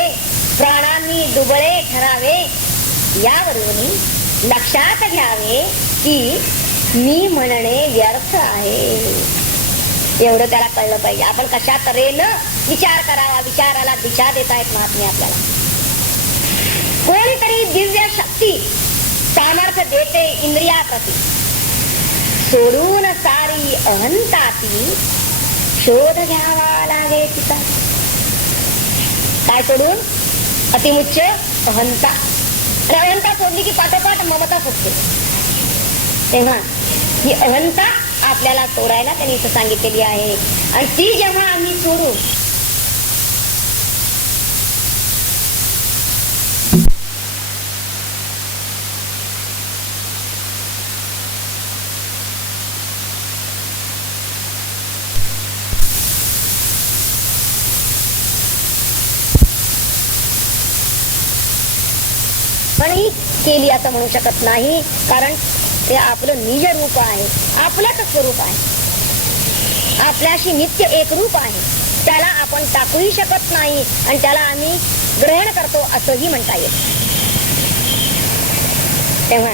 प्राणांनी दुबळे ठरावे. यावरून लक्षात घ्यावे की मी म्हणणे व्यर्थ आहे. एवढं त्याला कळलं पाहिजे. आपण कशा तऱ्हेनं विचार करावा, विचाराला दिशा देत आहेत महात्मे आपल्याला. कोणीतरी दिव्य शक्ती सामर्थ्य देते इंद्रियाप्रती, सोडून सारी अहंता ती शोध घ्यावा लागे तिचा. काय सोडून? अतिमुच्च अहंता. आणि अहंता सोडली की पाठोपाठ ममता सुटते. तेव्हा ही अहंता आपल्याला सोडायला त्यांनी इथं सांगितलेली आहे. आणि ती जेव्हा आम्ही सोडू, आपणही केली असं म्हणू शकत नाही, कारण ते आपलं निज रूप आहे, आपलंच स्वरूप आहे, आपल्याशी नित्य एक रूप आहे. त्याला आपण टाकूही शकत नाही आणि त्याला आम्ही ग्रहण करतो असंही म्हणता येईल. तेव्हा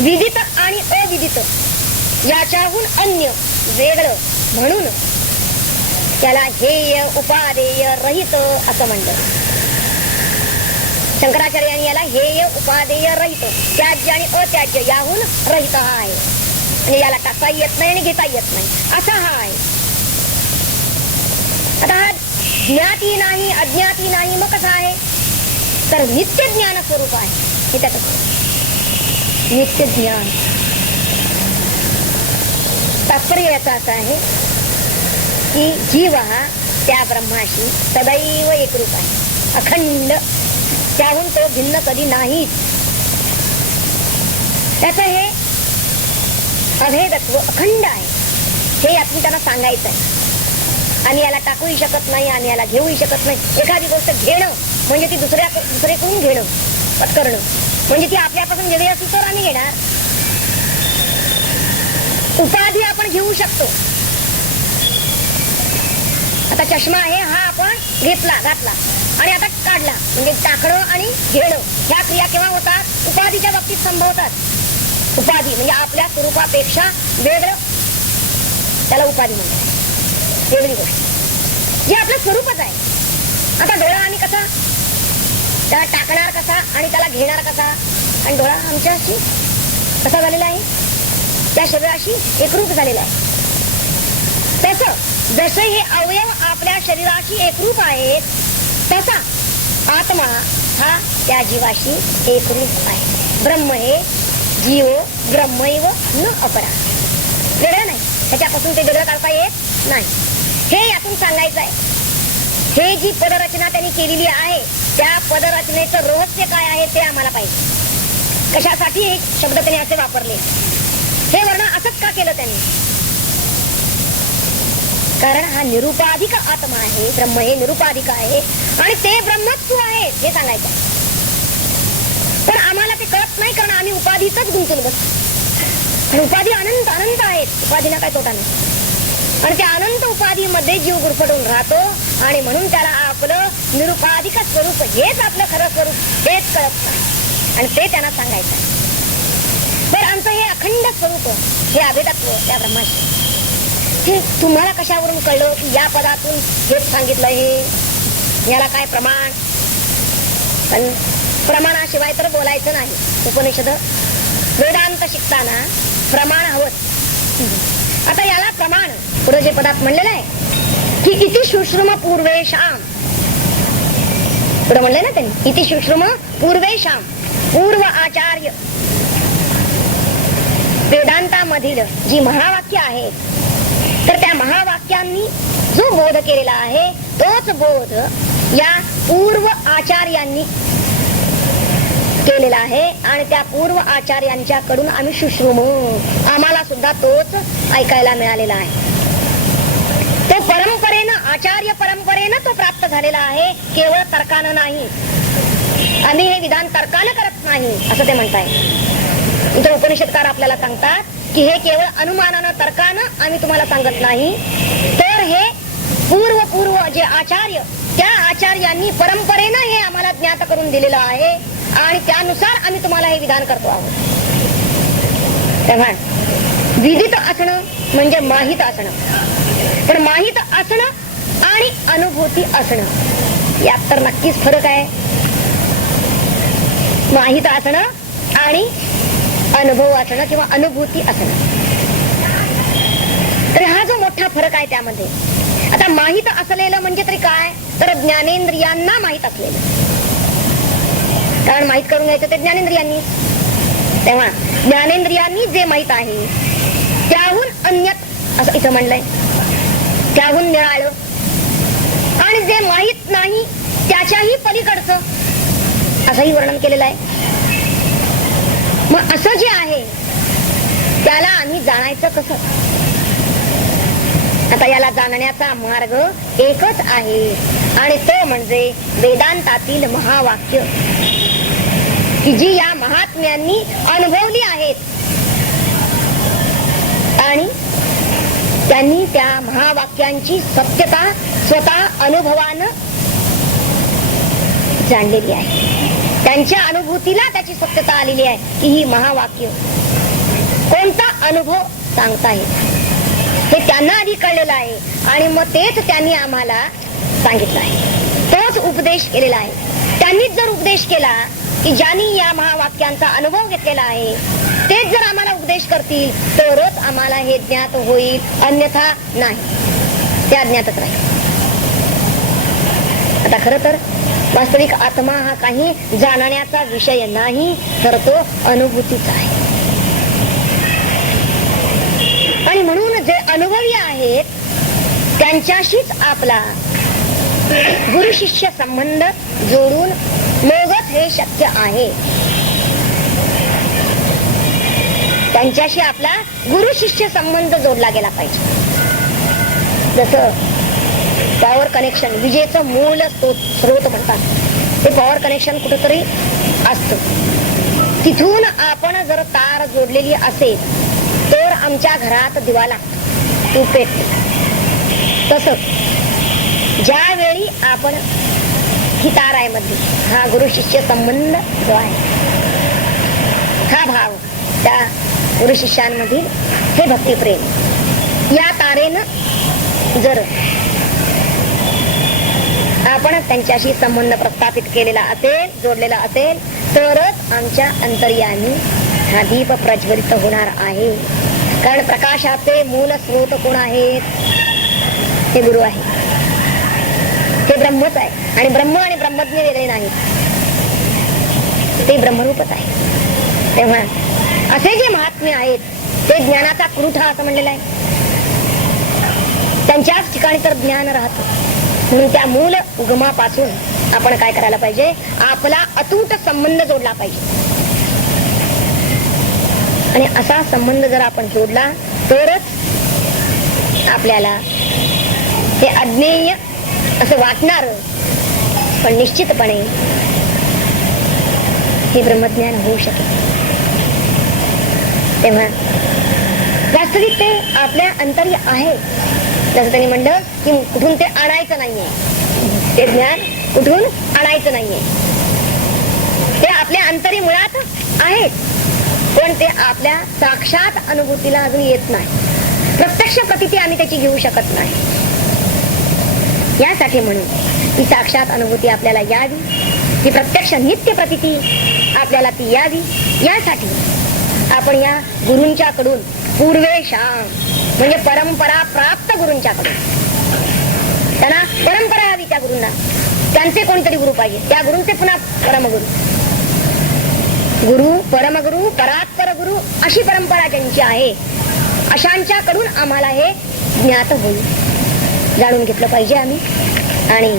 विदित आणि अविदित याच्याहून अन्य वेगळं म्हणून त्याला हेय उपादेय रहित असं म्हणलं. शंकराचार्यांनी याला हेय उपादेय रहित, त्याज्य आणि अत्याज्य याहून रहित हा आहे. म्हणजे याला टाकता येत नाही आणि घेता येत नाही असा हा आहे. आता हा ज्ञाती नाही, अज्ञाती नाही, मग कसा आहे तर नित्य ज्ञान स्वरूप आहे. हे त्याचं नित्य ज्ञान. तात्पर्य याचा असं आहे की जीव हा त्या ब्रह्माशी सदैव एकरूप आहे, अखंड, त्याहून तो भिन्न कधी नाहीच. त्याचं हे अभेदत्व अखंड आहे, हे यातून त्यांना सांगायचं आहे. आणि याला टाकूही शकत नाही आणि याला घेऊही शकत नाही. एखादी गोष्ट घेणं म्हणजे ती दुसरेकडून घेणं, पत्करणं, म्हणजे ती आपल्यापासून वेगळी असली तर आम्ही घेणार. उपाधी आपण घेऊ शकतो. आता चष्मा आहे हा आपण घेतला, घातला आणि आता काढला, म्हणजे टाकणं आणि घेणं ह्या क्रिया केव्हा होतात? उपाधीच्या बाबतीत संभवतात. उपाधी म्हणजे आपल्या स्वरूपापेक्षा वेगळं, त्याला उपाधी म्हणतात. वेगळी गोष्ट जी आपलं स्वरूपच आहे. आता डोळा आम्ही कसा त्याला टाकणार कसा आणि त्याला घेणार कसा, आणि डोळा आमच्याशी कसा झालेला आहे, त्या शरीराशी एकरूप झालेला आहे. तसं जसे हे अवयव आपल्या शरीराशी एकरूप आहेत, तसा आत्मा हा त्या जीवाशी एकरूप आहे. ब्रह्म हे जीव ब्रह्मैव न अपरा, वेगळं नाही, त्याच्यापासून ते वेगळं काढता येत नाही. हे यातून सांगायचं आहे. हे जी पदरचना त्यांनी केलेली आहे त्या पदरचनेचं रहस्य काय आहे ते आम्हाला पाहिजे. कशासाठी हे शब्द त्यांनी असे वापरले, हे वर्णन असंच का केलं त्यांनी? कारण हा निरुपाधिक आत्मा आहे, ब्रह्म हे निरुपाधिक आहे आणि ते ब्रह्मत्व आहे हे सांगायचं. पण आम्हाला ते कळत नाही, कारण आम्ही उपाधीतच गुंतून बसतो. उपाधी अनंत अनंत आहेत, उपाधीना काय तोटा नाही. आणि त्या अनंत उपाधीमध्ये जीव गुरफटून राहतो आणि म्हणून त्याला आपलं निरुपाधिक स्वरूप हेच आपलं खरं स्वरूप हेच कळत नाही आणि ते त्यांना सांगायचं आहे. तर आमचं हे अखंड स्वरूप, हे अभेदत्व त्या ब्रह्माशी, हे तुम्हाला कशावरून कळलं की या पदातून हेच सांगितलं? हे याला काय प्रमाण? पण प्रमाणाशिवाय तर बोलायचं नाही. उपनिषद वेदांत शिकताना प्रमाण हवंच. आता याला प्रमाण पुढे जे पदात म्हणलेलं आहे की इति शुश्रुम पूर्वेशाम, पुढे म्हणले ना त्यांनी इति शुश्रुम पूर्वेशाम, पूर्व आचार्य वेदांतामधील जी महावाक्य आहेत, तर त्या महावाक्यांनी जो बोध केलेला आहे तोच बोध या पूर्व आचार्यांनी केलेला आहे आणि त्या पूर्व आचार्यांच्याकडून आम्ही शुश्रुमू, आम्हाला सुद्धा तोच ऐकायला मिळालेला आहे. तो परंपरेनं, आचार्य परंपरेनं तो प्राप्त झालेला आहे, केवळ तर्कानं नाही. आम्ही हे विधान तर्कानं करत नाही असं ते म्हणताय. इथं उपनिषदकार आपल्याला सांगतात की हे केवळ अनुमानानं, तर्कानं आम्ही तुम्हाला सांगत नाही, तर हे पूर्व जे आचार्य, त्या आचार्यांनी परंपरेनं हे आम्हाला ज्ञात करून दिलेलं आहे आणि त्यानुसार आम्ही तुम्हाला हे विधान करतो आहोत. तेव्हा विदित असणं म्हणजे माहित असणं, पण माहित असणं आणि अनुभूती असणं यात तर नक्कीच फरक आहे. माहित असणं आणि अनुभव असणं किंवा अनुभूती असणं, तर हा जो मोठा फरक आहे त्यामध्ये. आता माहित असलेलं म्हणजे तरी काय, तर ज्ञानेंद्रियांना माहित असलेलं, कारण माहित करून घ्यायचं ते ज्ञानेंद्रियांनी. तेव्हा ज्ञानेंद्रियांनी जे माहित आहे त्याहून अन्यत असं इथं म्हणलंय, त्याहून निराळं, आणि जे माहित नाही त्याच्याही पलीकडचं असंही वर्णन केलेलं आहे. मग असं जे आहे त्याला आम्ही जाणायचं कसं? आता याला जाणण्याचा मार्ग एकच आहे आणि तो म्हणजे वेदांतातील महावाक्य. की जी या महात्म्यांनी अनुभवली आहेत आणि त्यांनी त्या महावाक्यांची सत्यता स्वतः अनुभवानं जाणलेली आहे. त्यांच्या अनुभूतीला त्याची सत्यता आलेली आहे की ही महावाक्य कोणता अनुभव सांगतायत हे त्यांना आधी कळलेलं आहे आणि मग तेच त्यांनी आम्हाला सांगितलं आहे. तोच उपदेश केलेला आहे. त्यांनीच जर उपदेश केला की ज्यांनी या महावाक्यांचा अनुभव घेतलेला आहे तेच जर आम्हाला उपदेश करतील तरच आम्हाला हे ज्ञात होईल, अन्यथा नाही, ते अज्ञातच राहील. आता खरं तर वास्तविक आत्मा हा काही जाणण्याचा विषय नाही, तर तो अनुभूतीचा आहे. आणि म्हणून जे अनुभवी आहेत त्यांच्याशीच आपला गुरु शिष्य संबंध जोडून मोगत हे शक्य आहे. त्यांच्याशी आपला गुरु शिष्य संबंध जोडला गेला पाहिजे. जसं पॉवर कनेक्शन, विजेचं मूळ स्रोत म्हणतात, ते पॉवर कनेक्शन कुठेतरी असतं. तिथून आपण जर तार जोडलेली असेल तर आमच्या घरात दिवा लागतो, तूप पेटते. तसं ज्यावेळी आपण ही तार आहे मध्ये, हा गुरु शिष्य संबंध जो आहे, हा भाव, त्या गुरु शिष्यांमधील हे भक्तिप्रेम, या तारेनं जर आपण त्यांच्याशी संबंध प्रस्थापित केलेला असेल, जोडलेला असेल, तरच आमच्या अंतर्यामी हा दीप प्रज्वलित होणार आहे. कारण प्रकाशाचे मूल स्रोत कोण आहेत? हे गुरु आहे, ते ब्रह्मच आहे. आणि ब्रह्म आणि ब्रह्मज्ञ वेगळे नाहीत, ते ब्रह्मरूपच आहे. तेव्हा असे जे महात्मे आहेत ते ज्ञानाचा कुरुठा असं म्हणलेलं आहे. त्यांच्याच ठिकाणी तर ज्ञान राहतं. म्हणून त्या मूल उगमापासून आपण काय करायला पाहिजे? आपला अतूट संबंध जोडला पाहिजे. आणि असा संबंध जर आपण जोडला तरच आपल्याला हे अज्ञेय असं वाटणार, पण निश्चितपणे हे ब्रह्मज्ञान होऊ शकेल. तेव्हा वास्तविक ते आपल्या अंतर्य आहे. जसं त्यांनी म्हणलं की कुठून ते आणायचं नाहीये, ते ज्ञान कुठून आणायचं नाहीये, ते आपल्या अंतरी मुळात आहेत, पण ते आपल्या साक्षात अनुभूतीला अजून येत नाही. प्रत्यक्ष प्रतीती आम्ही त्याची घेऊ शकत नाही. यासाठी म्हणून ती साक्षात अनुभूती आपल्याला यावी, ती प्रत्यक्ष नित्य प्रतीती आपल्याला ती यावी, यासाठी आपण या गुरूंच्याकडून पूर्वेशाम म्हणजे परंपरा प्राप्त गुरूंच्याकडून, त्यांना परंपरा हवी, त्या गुरूंना त्यांचे कोणतरी गुरु पाहिजे, त्या गुरूंचे पुन्हा परमगुरु, गुरु परमगुरु परात्पर गुरु अशी परंपरा ज्यांची आहे, अशांच्याकडून आम्हाला हे ज्ञात होईल, जाणून घेतलं पाहिजे आम्ही. आणि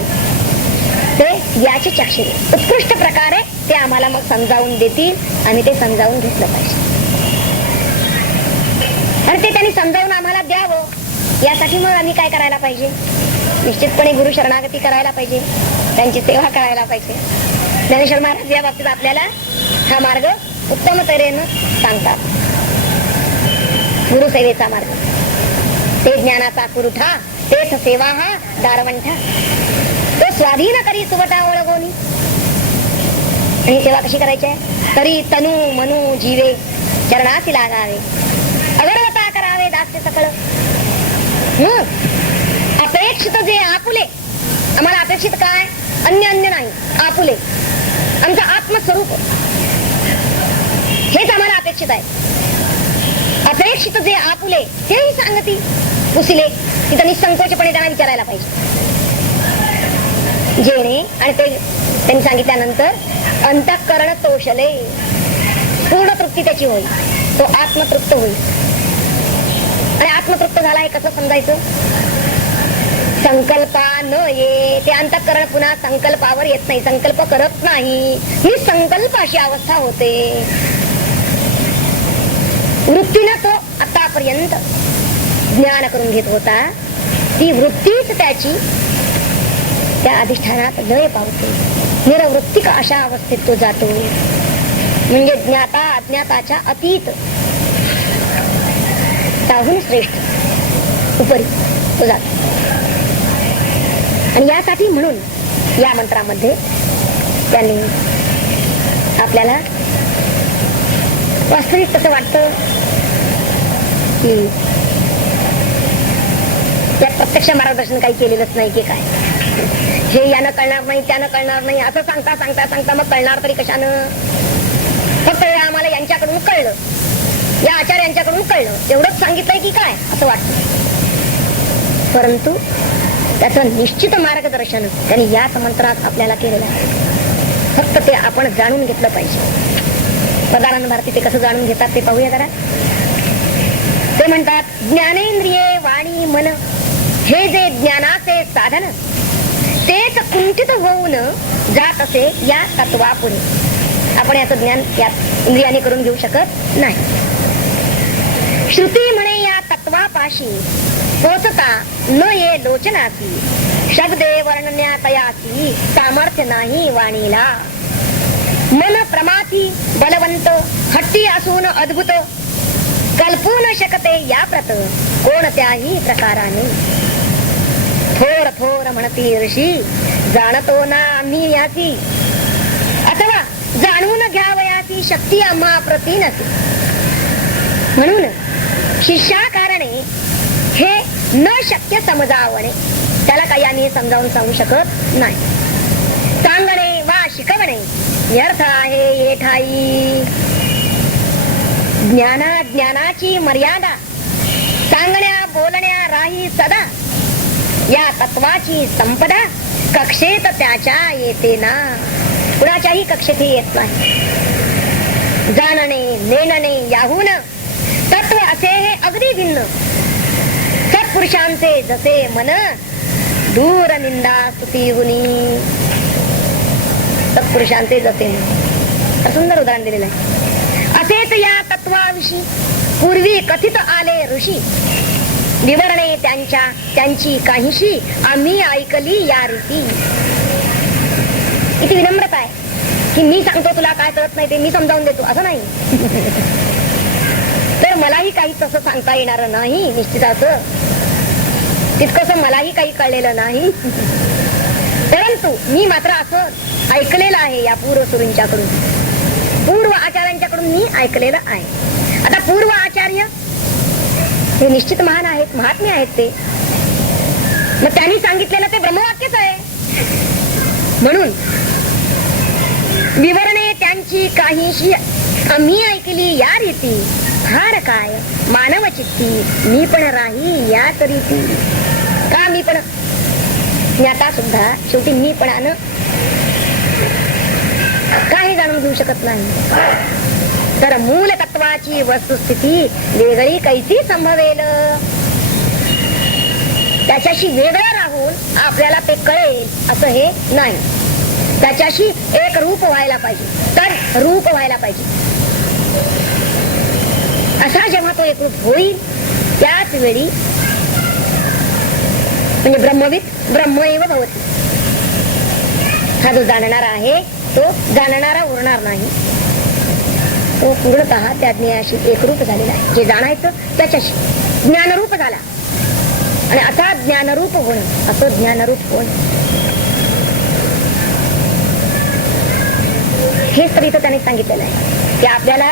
ते याचे चक्षु उत्कृष्ट प्रकारे ते आम्हाला मग समजावून देतील आणि ते समजावून घेतलं पाहिजे. आणि ते त्यांनी समजावून आम्हाला द्यावं, यासाठी मग आम्ही काय करायला पाहिजे? निश्चितपणे गुरु शरणागती करायला पाहिजे, त्यांची सेवा करायला पाहिजे. ज्ञानेश्वर महाराज या बाबतीत आपल्याला हा मार्ग उत्तम तऱ्हेनं सांगतात. गुरुसेवेचा मार्ग, ते ज्ञानाचा कुरुठा, तेच सेवा हा दारवंठा, तो स्वाधीन करी सुवटा ओळगोनी. आणि सेवा कशी करायची आहे? तरी तनु मनु जीवे चरणासी लागावे, अगरवता करावे दास्य सकळ. अपेक्षित जे आपुले, आम्हाला अपेक्षित काय? अन्य नाही, आपुले आमचं आत्मस्वरूप, हेच आम्हाला अपेक्षित आहे. अपेक्षित जे आपुले तेही सांगती पुसिले, तिथं निसंकोचपणे त्यांना विचारायला पाहिजे. जेणे आणि ते त्यांनी सांगितल्यानंतर अंतःकरण तोषले, पूर्ण तृप्ती त्याची होईल, तो आत्मतृप्त होईल. आणि आत्मतृप्त झाला हे कसं समजायचं? संकल्पा न ये, ते अंतःकरण पुन्हा संकल्पावर येत नाही, संकल्प करत नाही, ही संकल्प अशी अवस्था होते. वृत्तीनं तो आतापर्यंत ज्ञान करून घेत होता, ती वृत्तीच त्याची त्या अधिष्ठानात लय पावते, निरवृत्तिक अशा अवस्थेत तो जातो. म्हणजे ज्ञाता अज्ञाताच्या अतीत, त्याहून श्रेष्ठ उपरी तो जातो. आणि यासाठी म्हणून या मंत्रामध्ये त्यांनी आपल्याला वास्तविक कसं वाटतं की त्यात प्रत्यक्ष मार्गदर्शन काही केलेलंच नाही की काय, हे यानं कळणार नाही त्यानं कळणार नाही असं सांगता सांगता सांगता मग कळणार तरी कशानं. फक्त आम्हाला यांच्याकडून कळलं, या आचार्यांच्याकडून कळलं एवढंच सांगितलंय की काय असं वाटतं. परंतु त्याचं निश्चित मार्गदर्शन त्यांनी याच मंत्रात आपल्याला केलेलं आहे. फक्त ते आपण जाणून घेतलं पाहिजे. पदार्थ भारती ते कसं जाणून घेतात ते पाहूया जरा. ते म्हणतात, ज्ञानेंद्रिये वाणी मन हे जे ज्ञानाचे साधन तेच कुंठित होऊन जात असे या तत्वापुढे. आपण याचं ज्ञान यात इंद्रियाने करून घेऊ शकत नाही. श्रुती म्हणे या तत्वापाशी पोचता न ये लोचनाची, शब्दे वर्णन्यातयाची सामर्थ्य नाही वाणीला. मन प्रमाथी बलवंत हट्टी असून अद्भुत, कल्पू न शकते या प्रत कोणत्याही प्रकाराने. थोर थोर म्हणती ऋषी जाणतो ना आम्ही याची, अथवा जाणून घ्यावयाची शक्ती आम्हा प्रती नसे. म्हणून शिष्याकारणे हे न शक्य समजावणे, त्याला काही आम्ही समजावून सांगू शकत नाही. सांगणे वा शिकवणे व्यर्थ आहे हे ठाई. ज्ञानाची मर्यादा सांगण्या बोलण्या राही सदा, या तत्वाची संपदा कक्षेत त्याच्या येते ना. कुणाच्याही कक्षेत येत नाही. जाणणे नेणणे याहून तत्व असे हे अगदी भिन्न. सत्पुरुषांचे जसे मन दूर निंदा स्तुतीहुनी. सत्पुरुषांचे जसे मन, सुंदर उदाहरण दिलेलं आहे. असेच या तत्वाविषयी पूर्वी कथित आले ऋषी, विवरणे त्यांची काहीशी आम्ही ऐकली या रीती. किती विनम्रता आहे की मी सांगतो तुला काय कळत नाही ते मी समजावून देतो असं नाही. तर मलाही काही तसं सांगता येणार नाही निश्चितच, तितकंसं मलाही काही कळलेलं नाही. परंतु मी मात्र असं ऐकलेलं आहे या पूर्वसुरूंच्याकडून, पूर्व आचार्यांच्याकडून मी ऐकलेलं आहे. आता पूर्व आचार्य हे निश्चित महान आहेत, महात्मे आहेत ते. मग त्यांनी सांगितलेलं ते ब्रह्मवाक्यच आहे. म्हणून विवरणे त्यांची काहीशी आम्ही ऐकली या रीती, फार काय मानव चित्ती मी पण राही याच रीती. का मी पण ज्ञाता सुद्धा शेवटी मी पणानं काही जाणून घेऊ शकत नाही. तर मूल तत्वाची वस्तुस्थिती वेगळी कैसी संभवेल. त्याच्याशी वेगळं राहून आपल्याला ते कळेल असं हे नाही. त्याच्याशी एक रूप व्हायला पाहिजे, तर रूप व्हायला पाहिजे. असा जेव्हा तो एकरूप होईल त्याच वेळी म्हणजे ब्रह्मविद ब्रह्मैव भवति. हा जो जाणणारा आहे तो जाणणारा उरणार नाही. तो पूर्णतः त्या ज्ञानाशी एकरूप झालेला आहे. जे जाणायचं त्याच्याशी ज्ञानरूप झाला. आणि आता ज्ञानरूप होणं, असं ज्ञानरूप होणं हेच तर इथं त्याने सांगितलेलं आहे की आपल्याला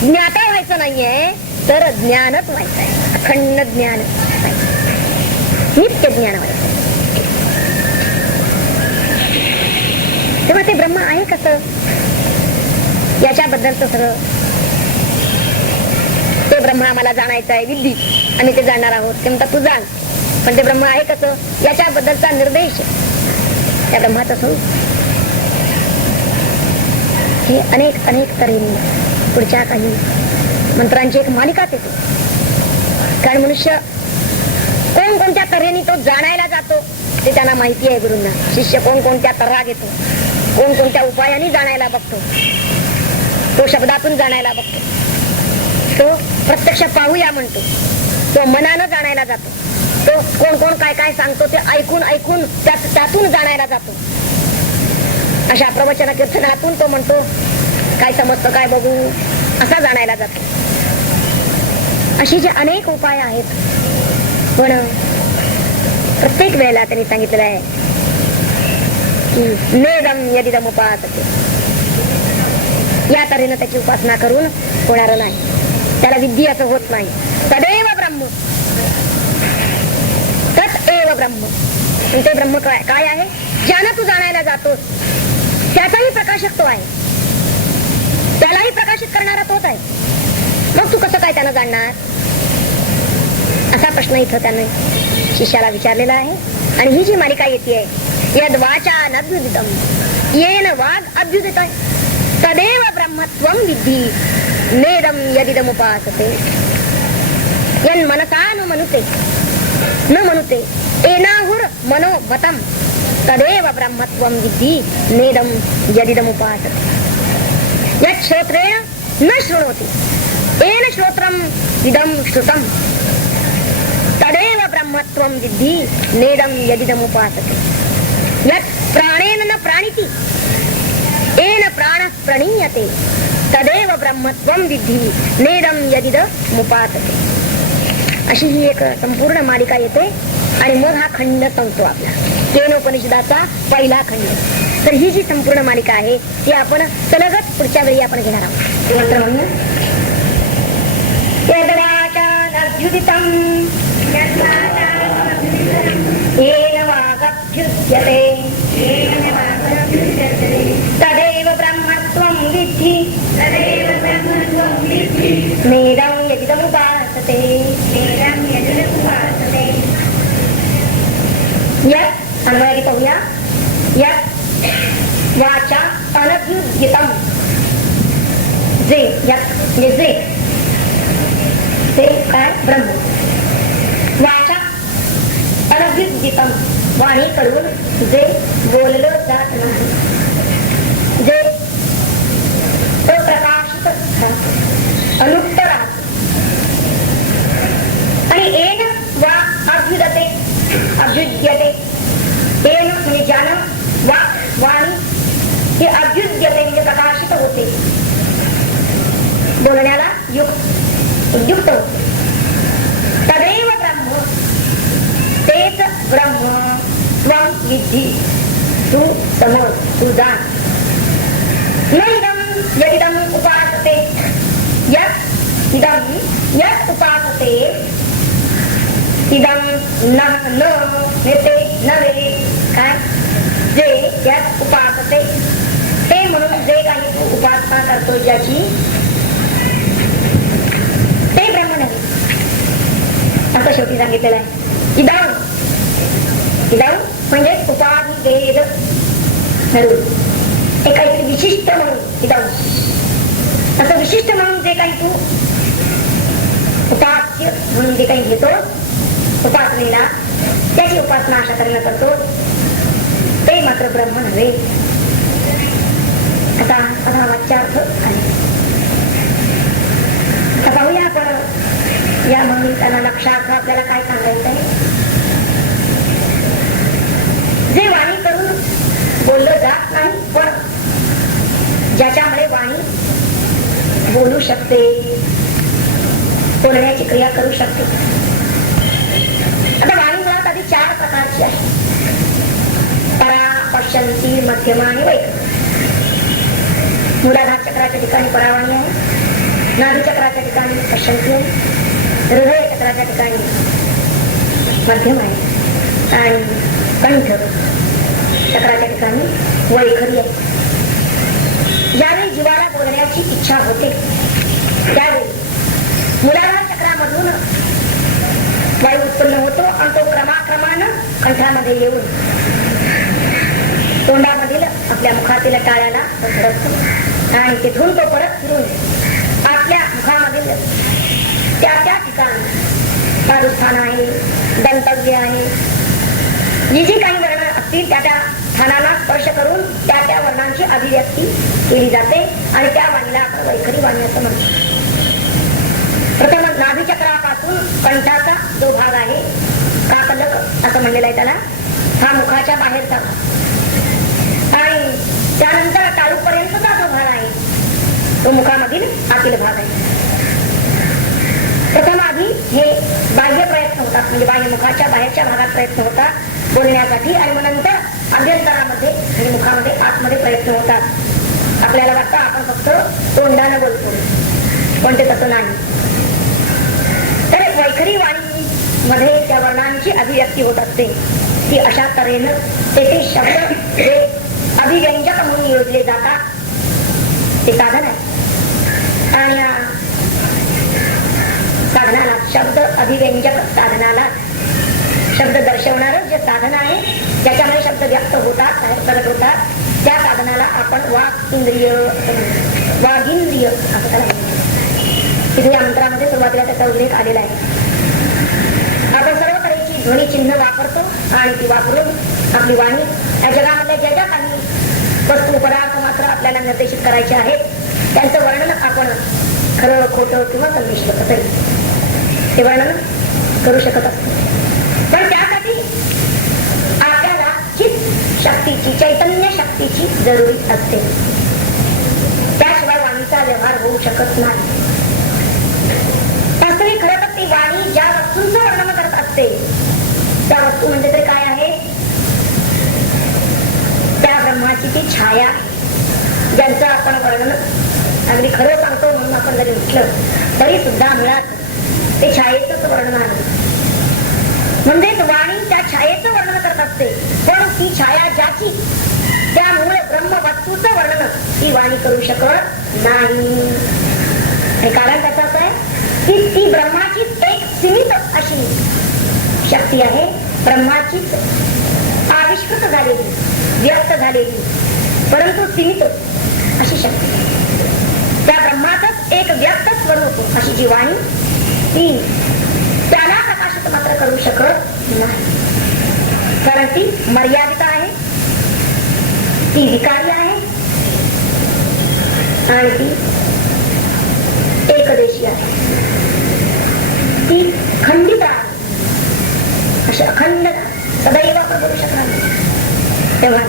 ज्ञाता व्हायचं नाहीये, तर ज्ञानच व्हायचं आहे. अखंड ज्ञान व्हायचं, नित्य ज्ञान व्हायचं. तेव्हा ते ब्रह्म आहे कसं याच्याबद्दलच सगळं. ते ब्रह्म आम्हाला जाणायचं आहे विद्धी, आम्ही ते जाणणार आहोत. ते म्हणतात तू जाण, पण ते ब्रह्म आहे कसं याच्याबद्दलचा निर्देश त्या ब्रह्माचं स्वरूप हे अनेक तऱ्हेने पुढच्या काही मंत्रांची एक मालिकाच येते. कारण मनुष्य कोणत्या तऱ्हेने तो जाणायला जातो ते त्यांना माहिती आहे गुरूंना. शिष्य कोणत्या तऱ्हा घेतो, कोणत्या उपायाने जाणायला बघतो, तो शब्दातून जाणायला बघतो, तो प्रत्यक्ष पाहूया म्हणतो, तो मनानं जाणायला जातो, तो कोण काय सांगतो ते ऐकून त्यातून जाणायला जातो. अशा प्रवचन कीर्तनातून तो म्हणतो काय समजतं काय बघू असा जाणायला जातो. अशी जे अनेक उपाय आहेत, पण प्रत्येक वेळेला त्यांनी सांगितलेलं आहे की नेदम यदिदम उपासते. या तऱ्हेनं त्याची उपासना करून होणार नाही, त्याला विद्या असं होत नाही. तदेव ब्रह्म, तत् एव ब्रह्म. ते ब्रह्म काय आहे, ज्यानं तू जाणायला जातोस त्याचाही प्रकाशक तो आहे, त्यालाही प्रकाशित करणारा तोच आहे. मग तू कसं काय त्यानं जाणणार, असा प्रश्न इथं त्याने शिष्याला विचारलेला आहे. आणि ही जी मालिका येते यद वाचा नभ्युदितम येन वाग अभ्युदित तदेव ब्रह्मत्वं विद्धि नेदम यदिदम उपासते. यन मनसा न मनुते न मनुते एनाहुर मनोमतम तदेव ब्रह्मत्वं विद्धि नेदम यदिदम उपासते. यत् श्रोत्रेण न शृणोति येन श्रोत्रम इदं श्रुतम तदेव ब्रह्मत्वं विद्धि नेदम यदिदम उपासते. यत् प्राणेन न प्राणिति येन प्राणः प्रणीयते तदेव ब्रह्मत्वं विद्धि नेदम यदिदम उपासते. अशी ही एक संपूर्ण मालिका येते. आणि मग हा खंड संपतो आपला केनोपनिषदाचा पहिला खंड. तर ही जी संपूर्ण मालिका आहे ती आपण सलगच पुढच्या वेळी आपण घेणार आहोत. मात्र म्हणून यद्वाचानभ्युदितं येन वागभ्युद्यते तदेव ब्रह्मत्वं विद्धि नेदं यदिदमुपासते. यत् अन्वयादी पाहूया. यत् वाचा अनभ्युद्यतं, जे यत् म्हणजे जे काय ब्रह्म. वाचा अनभ्युद्यतं, वाणी करून जे बोललं जात नाही, जे प्रकाशित अनुत्तर. आणि येन वा अभ्युदते अभ्युद्यते. येन म्हणजे ज्ञान, वा वाणी हे अभ्युद्यते म्हणजे प्रकाशित होते, बोलण्याला युक्त होते. तदेव ब्रह्म, तेच ब्रह्म त्वं विद्धि, तू समज, तू जाण. न इदं यदिदं उपासते, यत् इदं यत् उपासते इदं न नेते नवे. काय जे यत् उपासते ते म्हणून जे काही तू उपासना करतो ज्याची, ते ब्रह्म नव्हे असं शेवटी सांगितलेलं आहे. इदं इदं म्हणजे उपाधी भेद धरून हे काहीतरी विशिष्ट म्हणून इदं, असं विशिष्ट म्हणून जे काही तू उपास्य म्हणून जे काही घेतो उपासनेला, त्याची उपासना अशा तऱ्हेने करतो ते मात्र ब्रह्म नव्हे. आता हा वाच्यार्थ आहे. आता पाहूया आपण या म्हणून लक्षार्थ आपल्याला काय सांगायचं आहे. जे वाणी करून बोललं जात नाही, पण ज्याच्यामुळे वाणी बोलू शकते, बोलण्याची क्रिया करू शकते. आता वाणी मुळात आधी 4 प्रकारची आहे. परा, पश्यंती, मध्यमा आणि वैखरी. मूलाधार चक्राच्या ठिकाणी परावाणी आहे, नाभी चक्राच्या ठिकाणी पश्यंती आहे, हृदय चक्राच्या ठिकाणी मध्यम आहे आणि कंठ चक्राच्या ठिकाणी वैखरी आहे. ज्यावेळी जीवाला बोलण्याची इच्छा होते त्यावेळी मूलाधार चक्रामधून वायू उत्पन्न होतो आणि तो क्रमाक्रमानं कंठामध्ये येऊन तोंडामधील आपल्या मुखातील टाळ्याला धडकतो आणि तिथून तो परत फिरून आपल्या मुखामधील त्या ठिकाणी पारुस्थान आहे, दंतव्य आहे, जी जी काही वर्ण असतील त्या स्थानाला स्पर्श करून त्या वर्णांची अभिव्यक्ती केली जाते आणि त्या वाणीला आपण वैखरी वाणी असं म्हणतो. प्रथम नाभिचक्रापासून कंठाचा जो भाग आहे, काकलक असं म्हणलेला आहे त्याला, हा मुखाच्या बाहेरचा भाग. आणि त्यानंतर टाळूपर्यंतचा जो भाग आहे तो मुखामधील आतील भाग आहे. प्रथम आधी हे बाह्य प्रयत्न होतात, म्हणजे बाह्य मुखाच्या बाहेरच्या भागात प्रयत्न होतात बोलण्यासाठी, आणि मग नंतर अभ्यंतरामध्ये म्हणजे मुखामध्ये आतमध्ये प्रयत्न होतात. आपल्याला वाटतं आपण फक्त तोंडानं बोलतो, पण ते तसं नाही. तर वैखरी वाणी मध्ये त्या वर्णांची अभिव्यक्ती होत असते की अशा तऱ्हेनं तेथे शब्द जे अभिव्यंजक म्हणून योजले जातात ते साधन आहे. आणि साधनाला शब्द अभिव्यंजक साधनाला शब्द दर्शवणारं जे साधन आहे ज्याच्यामुळे शब्द व्यक्त होतात, प्रगट होतात, त्या साधनाला आपण वाक इंद्रिय वागिंद्रिय असं त्याला म्हणतात. तिथे या मंत्रामध्ये सुरुवातीला त्याचा उल्लेख आलेला आहे. आपण सर्व तऱ्हेची ध्वनी चिन्ह वापरतो आणि ती वापरून आपली वाणी या जगामधल्या ज्या ज्या काही वस्तू पदार्थ मात्र आपल्याला निर्देशित करायचे आहेत त्यांचं वर्णन आपण खरं खोटं किंवा संमिश्र कसंही ते वर्णन करू शकत असतो. पण त्यासाठी आपल्याला चित्त शक्तीची चैतन्य शक्तीची जरुरी असते. त्याशिवाय वाणीचा व्यवहार होऊ शकत नाही. वास्तविक खरं तर ती वाणी ज्या वस्तूंचं वर्णन करत असते त्या वस्तू म्हणजे तरी काय आहे, त्या ब्रह्माची ती छाया ज्यांचं आपण वर्णन अगदी खरं सांगतो म्हणून आपण जरी म्हटलं तरी सुद्धा मुळात ते छायेचंच वर्णन आहे. म्हणजेच वाणी त्या छायेचं वर्णन करत असते, पण ती छाया ज्याची त्या मूळ ब्रह्म वस्तूचं वर्णन ती वाणी करू शकत नाही. हे कारण त्याचं असं आहे की ती ब्रह्माचीच एक सीमित अशी शक्ती आहे, ब्रह्माचीच आविष्कृत झालेली व्यक्त झालेली परंतु सीमित अशी शक्ती. त्या ब्रह्माचंच एक व्यक्त स्वरूप अशी जी वाणी ती त्याला प्रकाशित मात्र करू शकत नाही, कारण ती मर्यादित आहे, ती विकारी आहे आणि ती एकदेशी आहे, ती खंडित आहे. अशा अखंड सदैव आपण करू शकणार नाही. तेव्हा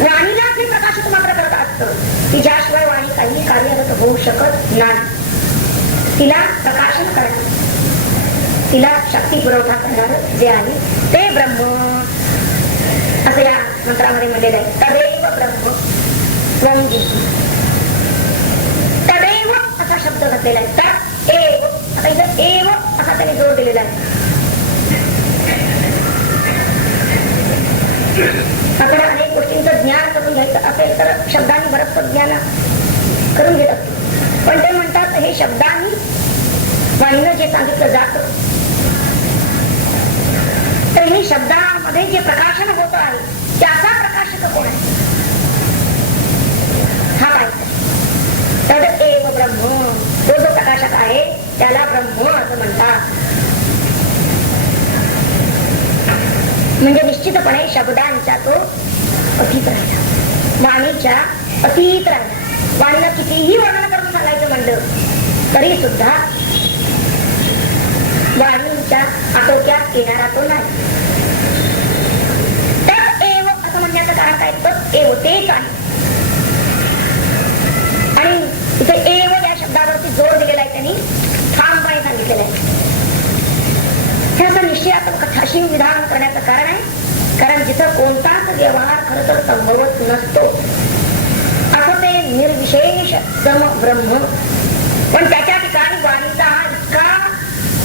वाणीला जे प्रकाशित मात्र करत असतं ती ज्याशिवाय वाणी काही कार्यरत होऊ शकत नाही. तिला प्रकाशन करणार, तिला शक्ती पुरवठा करणार जे आहे ते ब्रह्म असं या मंत्रामध्ये म्हणलेलं आहे. तदैव ब्रह्म त्वं जिती. तदैव असा शब्द घातलेला आहे. तद एव आता इथं एव असा त्याने जोर दिलेला आहे. आपण अनेक गोष्टींचं ज्ञान करून घ्यायचं असेल तर शब्दांनी बरंच ज्ञान करून घेत असतो, पण ते म्हणतात हे शब्दांनी वाणीनं जे सांगितलं जातं तर हे शब्दामध्ये जे प्रकाशन होत आहे त्याचा प्रकाशक कोण आहे हा पाहिजे. तद एव ब्रह्म, तो जो प्रकाशक आहे त्याला ब्रह्म असं म्हणतात. म्हणजे निश्चितपणे शब्दांच्या तो अतीत राहिला, वाणीच्या अतीत राहिला. वाणीला कितीही वर्णन करून सांगायचं म्हणलं तरी सुद्धा वाणीच्या आटोक्यात येणारा तो नाही. तद एव असं म्हणण्याचं कारण काय, तद एव तेच आहे. आणि इथे एव या शब्दावरती जोर दिलेला आहे, त्यांनी ठामपणे सांगितलेलं आहे. हे असं निश्चयात्मक कथाशील विधान करण्याचं कारण आहे, कारण जिथं कोणताच व्यवहार खरं तर संभवत नसतो असं ते निर्विशेष सम ब्रह्म, पण त्याच्या ठिकाणी वाणीचा हा इतका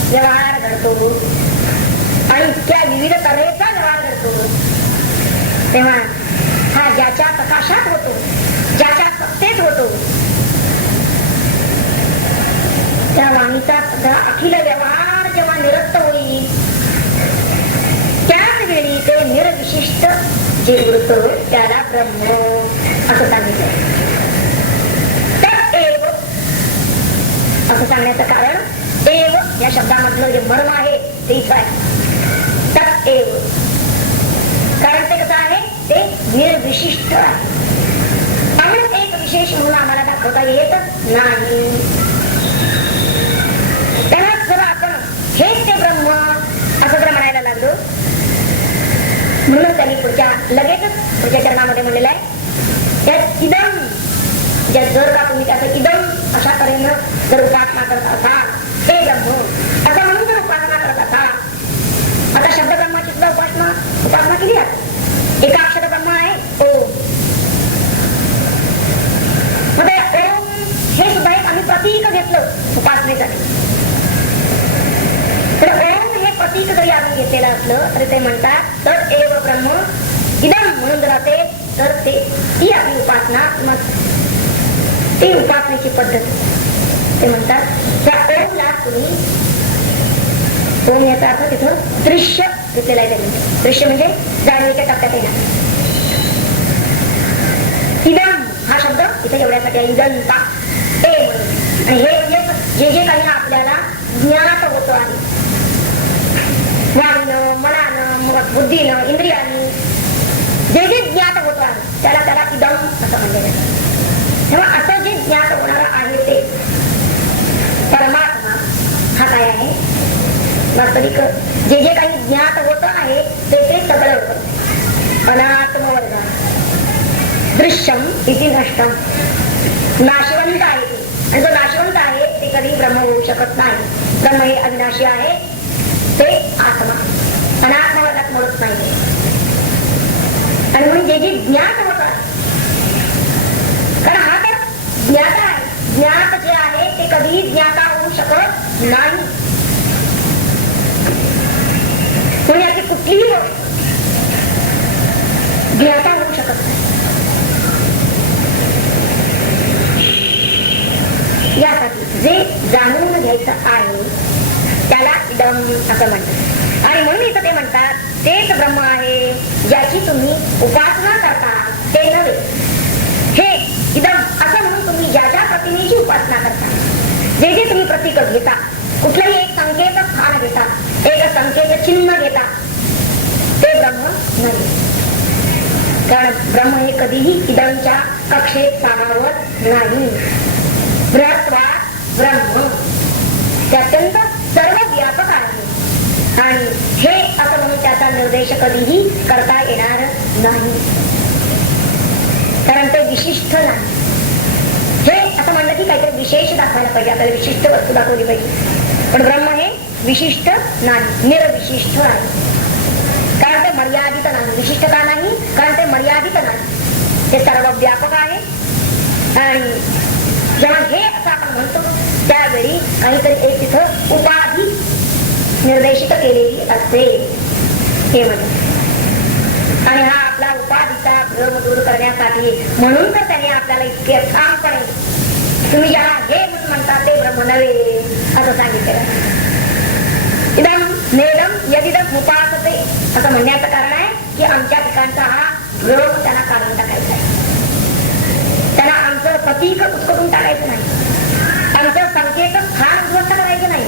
व्यवहार घडतो आणि इतक्या विविध तऱ्हेचा व्यवहार घडतो, तेव्हा हा ज्याच्या प्रकाशात होतो, ज्याच्या सत्तेत होतो, त्या वाणीचा अखिल व्यवहार जेव्हा निरस्त होईल त्याच वेळी ते निर्विशिष्ट जे वृत्त त्याला ब्रह्म असं सांगितलं. तर एव असं सांगण्याचं कारण एव या शब्दामधलं जे मर्म आहे ते इथं आहे. तर एव कारण ते कसं आहे, ते निर्विशिष्ट आहे आणि एक विशेष म्हणून आम्हाला दाखवता येतच नाही. त्यांना जर आपण हेच ते ब्रह्म असं जर म्हणायला लागलो म्हणून त्यांनी पुढच्या लगेचच पुढच्या चरणामध्ये म्हणलेलं आहे, त्यात इदम जगत उपासनेसाठी. तर ओम हे प्रतीक जरी आपण घेतलेलं असलं तरी ते म्हणतात तर एव ब्रह्म इदम म्हणून जर असेल तर ते ती आपली उपासना, मग ती उपासनेची पद्धत. ते म्हणतात त्या ओमला तुम्ही, ओम याचा अर्थ तिथं दृश्य घेतलेला आहे. दृश्य म्हणजे जाणीवेच्या टप्प्यात येणार. इदम हा शब्द इथे एवढ्यासाठी आहे, इदंता ते म्हणून. आणि हे म्हणजे जे जे काही आपल्याला ज्ञात होतं आहे, वाणीनं, मनानं, बुद्धीनं, इंद्रियानी जे जे ज्ञात होतं आहे त्याला त्याला इदम असं म्हणलेलं आहे. तेव्हा असं जे ज्ञात होणार आहे ते परमात्मा हा काय आहे, वास्तविक जे जे काही ज्ञात होत आहे ते सगळं अनात्मवर्ग दृश्यम इति नष्टम, नाशवंत आहे ते. आणि जो नाशवंत आहे ते कधी ब्रह्म होऊ शकत नाही. ब्रह्म हे अविनाशी आहे, ते आत्मा अनात्मवर्गात मोडत नाही. आणि म्हणून जे जे ज्ञात होत आहे, कारण हा तर ज्ञाता आहे, ज्ञात जे आहे ते कधीही ज्ञाता होऊ शकत नाही. म्हणून याची कुठलीही गोष्ट ज्ञाता होऊ शकत नाही. यासाठी जे जाणून घ्यायचं आहे त्याला इदम असं म्हणतात. आणि म्हणून इथं ते म्हणतात तेच ब्रह्म आहे ज्याची तुम्ही उपासना करता ते नव्हे. हे इदम असं म्हणून तुम्ही ज्या ज्या प्रतिमेची उपासना करता, जे जे तुम्ही प्रतीक घेता, कुठलंही एक संकेत स्थान घेता, एक संकेत चिन्ह घेता, ते ब्रह्म नाही. कारण ब्रह्म हे कधीही इदमच्या कक्षेत सामावत नाही. बृहत्वा ब्रह्म ते अत्यंत सर्व व्यापक आहे. आणि हे असं म्हणून त्याचा निर्देश कधीही करता येणार नाही, कारण ते विशिष्ट नाही. हे असं म्हणलं की काहीतरी विशेष दाखवायला पाहिजे, आपल्याला विशिष्ट वस्तू दाखवली पाहिजे. पण ब्रह्म हे विशिष्ट नाही, निर्विशिष्ट आहे. कारण ते मर्यादित नाही. विशिष्ट का नाही? कारण ते मर्यादित नाही, ते सर्व व्यापक आहे. आणि जेव्हा हे असं आपण म्हणतो त्यावेळी काहीतरी एक तिथं उपाधी निर्देशित केलेली असते हे म्हणतात. आणि हा आपला उपाधीचा भ्रम दूर करण्यासाठी म्हणून तर त्याने आपल्याला इतके ठामपणे तुम्ही ज्याला हे म्हणता ते ब्रह्म नव्हे असं सांगितलं. इदम नेदम यदिदम उपासते असं म्हणण्याचं कारण आहे की आमच्या ठिकाणचा हा भ्रम त्यांना काढून टाकायचा आहे. त्यांना आमचं प्रतीक उचकटून टाकायचं नाही, आमचं संकेत स्थान उद्ध्वस्त करायचं नाही.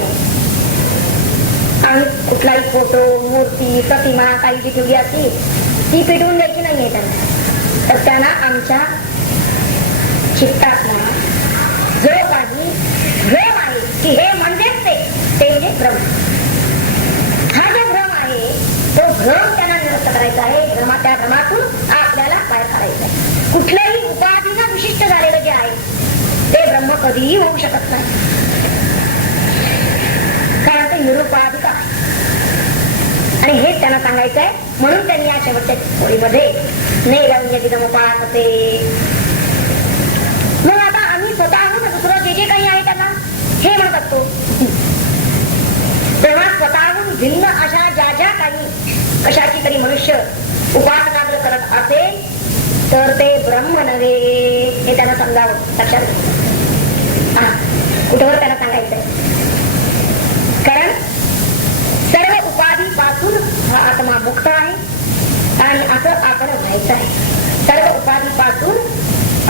आम्ही कुठलाही फोटो, मूर्ती, प्रतिमा काही जी ठेवली असती ती पेटवून द्यायची नाहीये त्यांना. तर त्यांना आमच्या चित्तातला जो काही भ्रम आहे की हे म्हणजेच ते म्हणजे भ्रम, हा जो भ्रम आहे तो भ्रम त्यांना निरस्त करायचा आहे. त्या भ्रमातून आपल्याला बाहेर काढायचं आहे. कुठल्याही उपाधीनं विशिष्ट झालेलं जे आहे ते ब्रह्म कधीही होऊ शकत नाही, कारण ते निरुपाधिक आहे. आणि हेच त्यांना सांगायचं आहे. म्हणून त्यांनी या शेवटच्या ओळीमध्ये उपासते. मग आता आम्ही स्वतःहून दुसरं जे जे काही आहे त्यांना हे म्हणत असतो. तेव्हा स्वतःहून भिन्न अशा ज्या ज्या काही कशाची तरी मनुष्य उपासना जर करत असेल तर ते ब्रह्म नव्हे हे त्यांना समजावं. लक्षात कुठवर त्यांना सांगायचंय, कारण सर्व उपाधीपासून हा आत्मा मुक्त आहे आणि असं आपण व्हायचं आहे. सर्व उपाधीपासून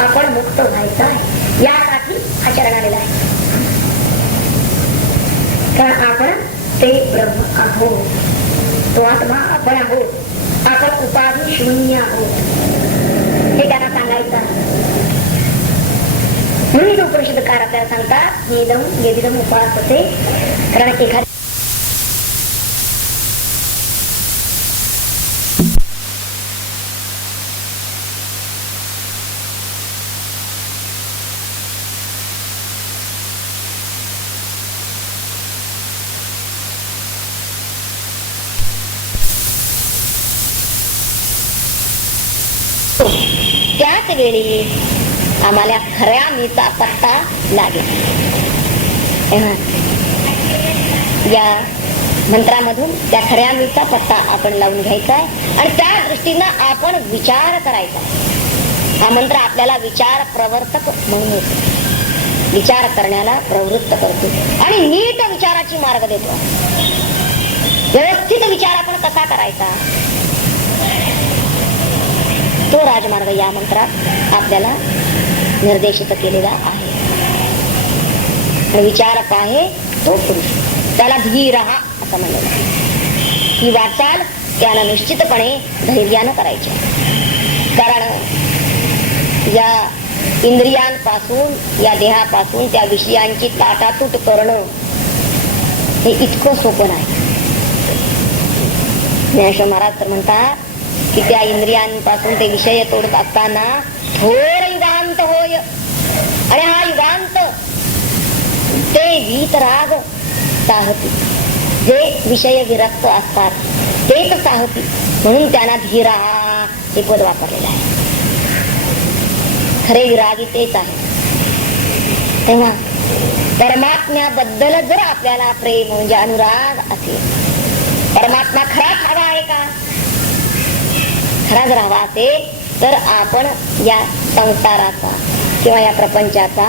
आपण मुक्त व्हायचं आहे, यासाठी आचरण आलेला आहे. कारण आपण ते ब्रह्म आहोत, तो आत्मा आपण आहोत, आपण उपाधी शून्य आहोत हे त्यांना सांगायचं आहे. म्हणून उपनिषदकार आपल्याला सांगतात नेदम यदिदम उपासते. कारण एखाद्या त्याच वेळी आम्हाला खऱ्या मीचा पत्ता लागेल. या मंत्रामधून त्या खऱ्या मीचा पत्ता आपण लावून घ्यायचा आहे आणि त्या दृष्टीनं आपण विचार करायचा. हा मंत्र आपल्याला विचार प्रवर्तक म्हणून येतो, विचार करण्याला प्रवृत्त करतो आणि नीट विचाराची मार्ग देतो. व्यवस्थित विचार आपण कसा करायचा तो राजमार्ग या मंत्रात आपल्याला निर्देशित केलेला आहे. विचारक आहे तो पुरुष, त्याला धीर हा असं म्हणलेलं आहे. ही वाटचाल त्याला निश्चितपणे धैर्यानं करायची. कारण या इंद्रियांपासून, या देहापासून त्या विषयांची ताटातूट करणं हे इतकं सोपं नाही. ज्ञानेश्वर महाराज तर म्हणतात की त्या इंद्रियांपासून ते विषय तोडत असताना थोर युगांत होय, आणि हा युगांत ते वीतराग साहती, जे विषय विरक्त असतात तेच साहती, म्हणून त्यांना धीरा हे पद वापरलेलं आहे. खरे विरागी तेच आहे. तेव्हा परमात्म्याबद्दल जर आपल्याला प्रेम म्हणजे अनुराग असेल, परमात्मा खराच हवा आहे का, खरा जर हवा असेल तर आपण या संसाराचा किंवा या प्रपंचाचा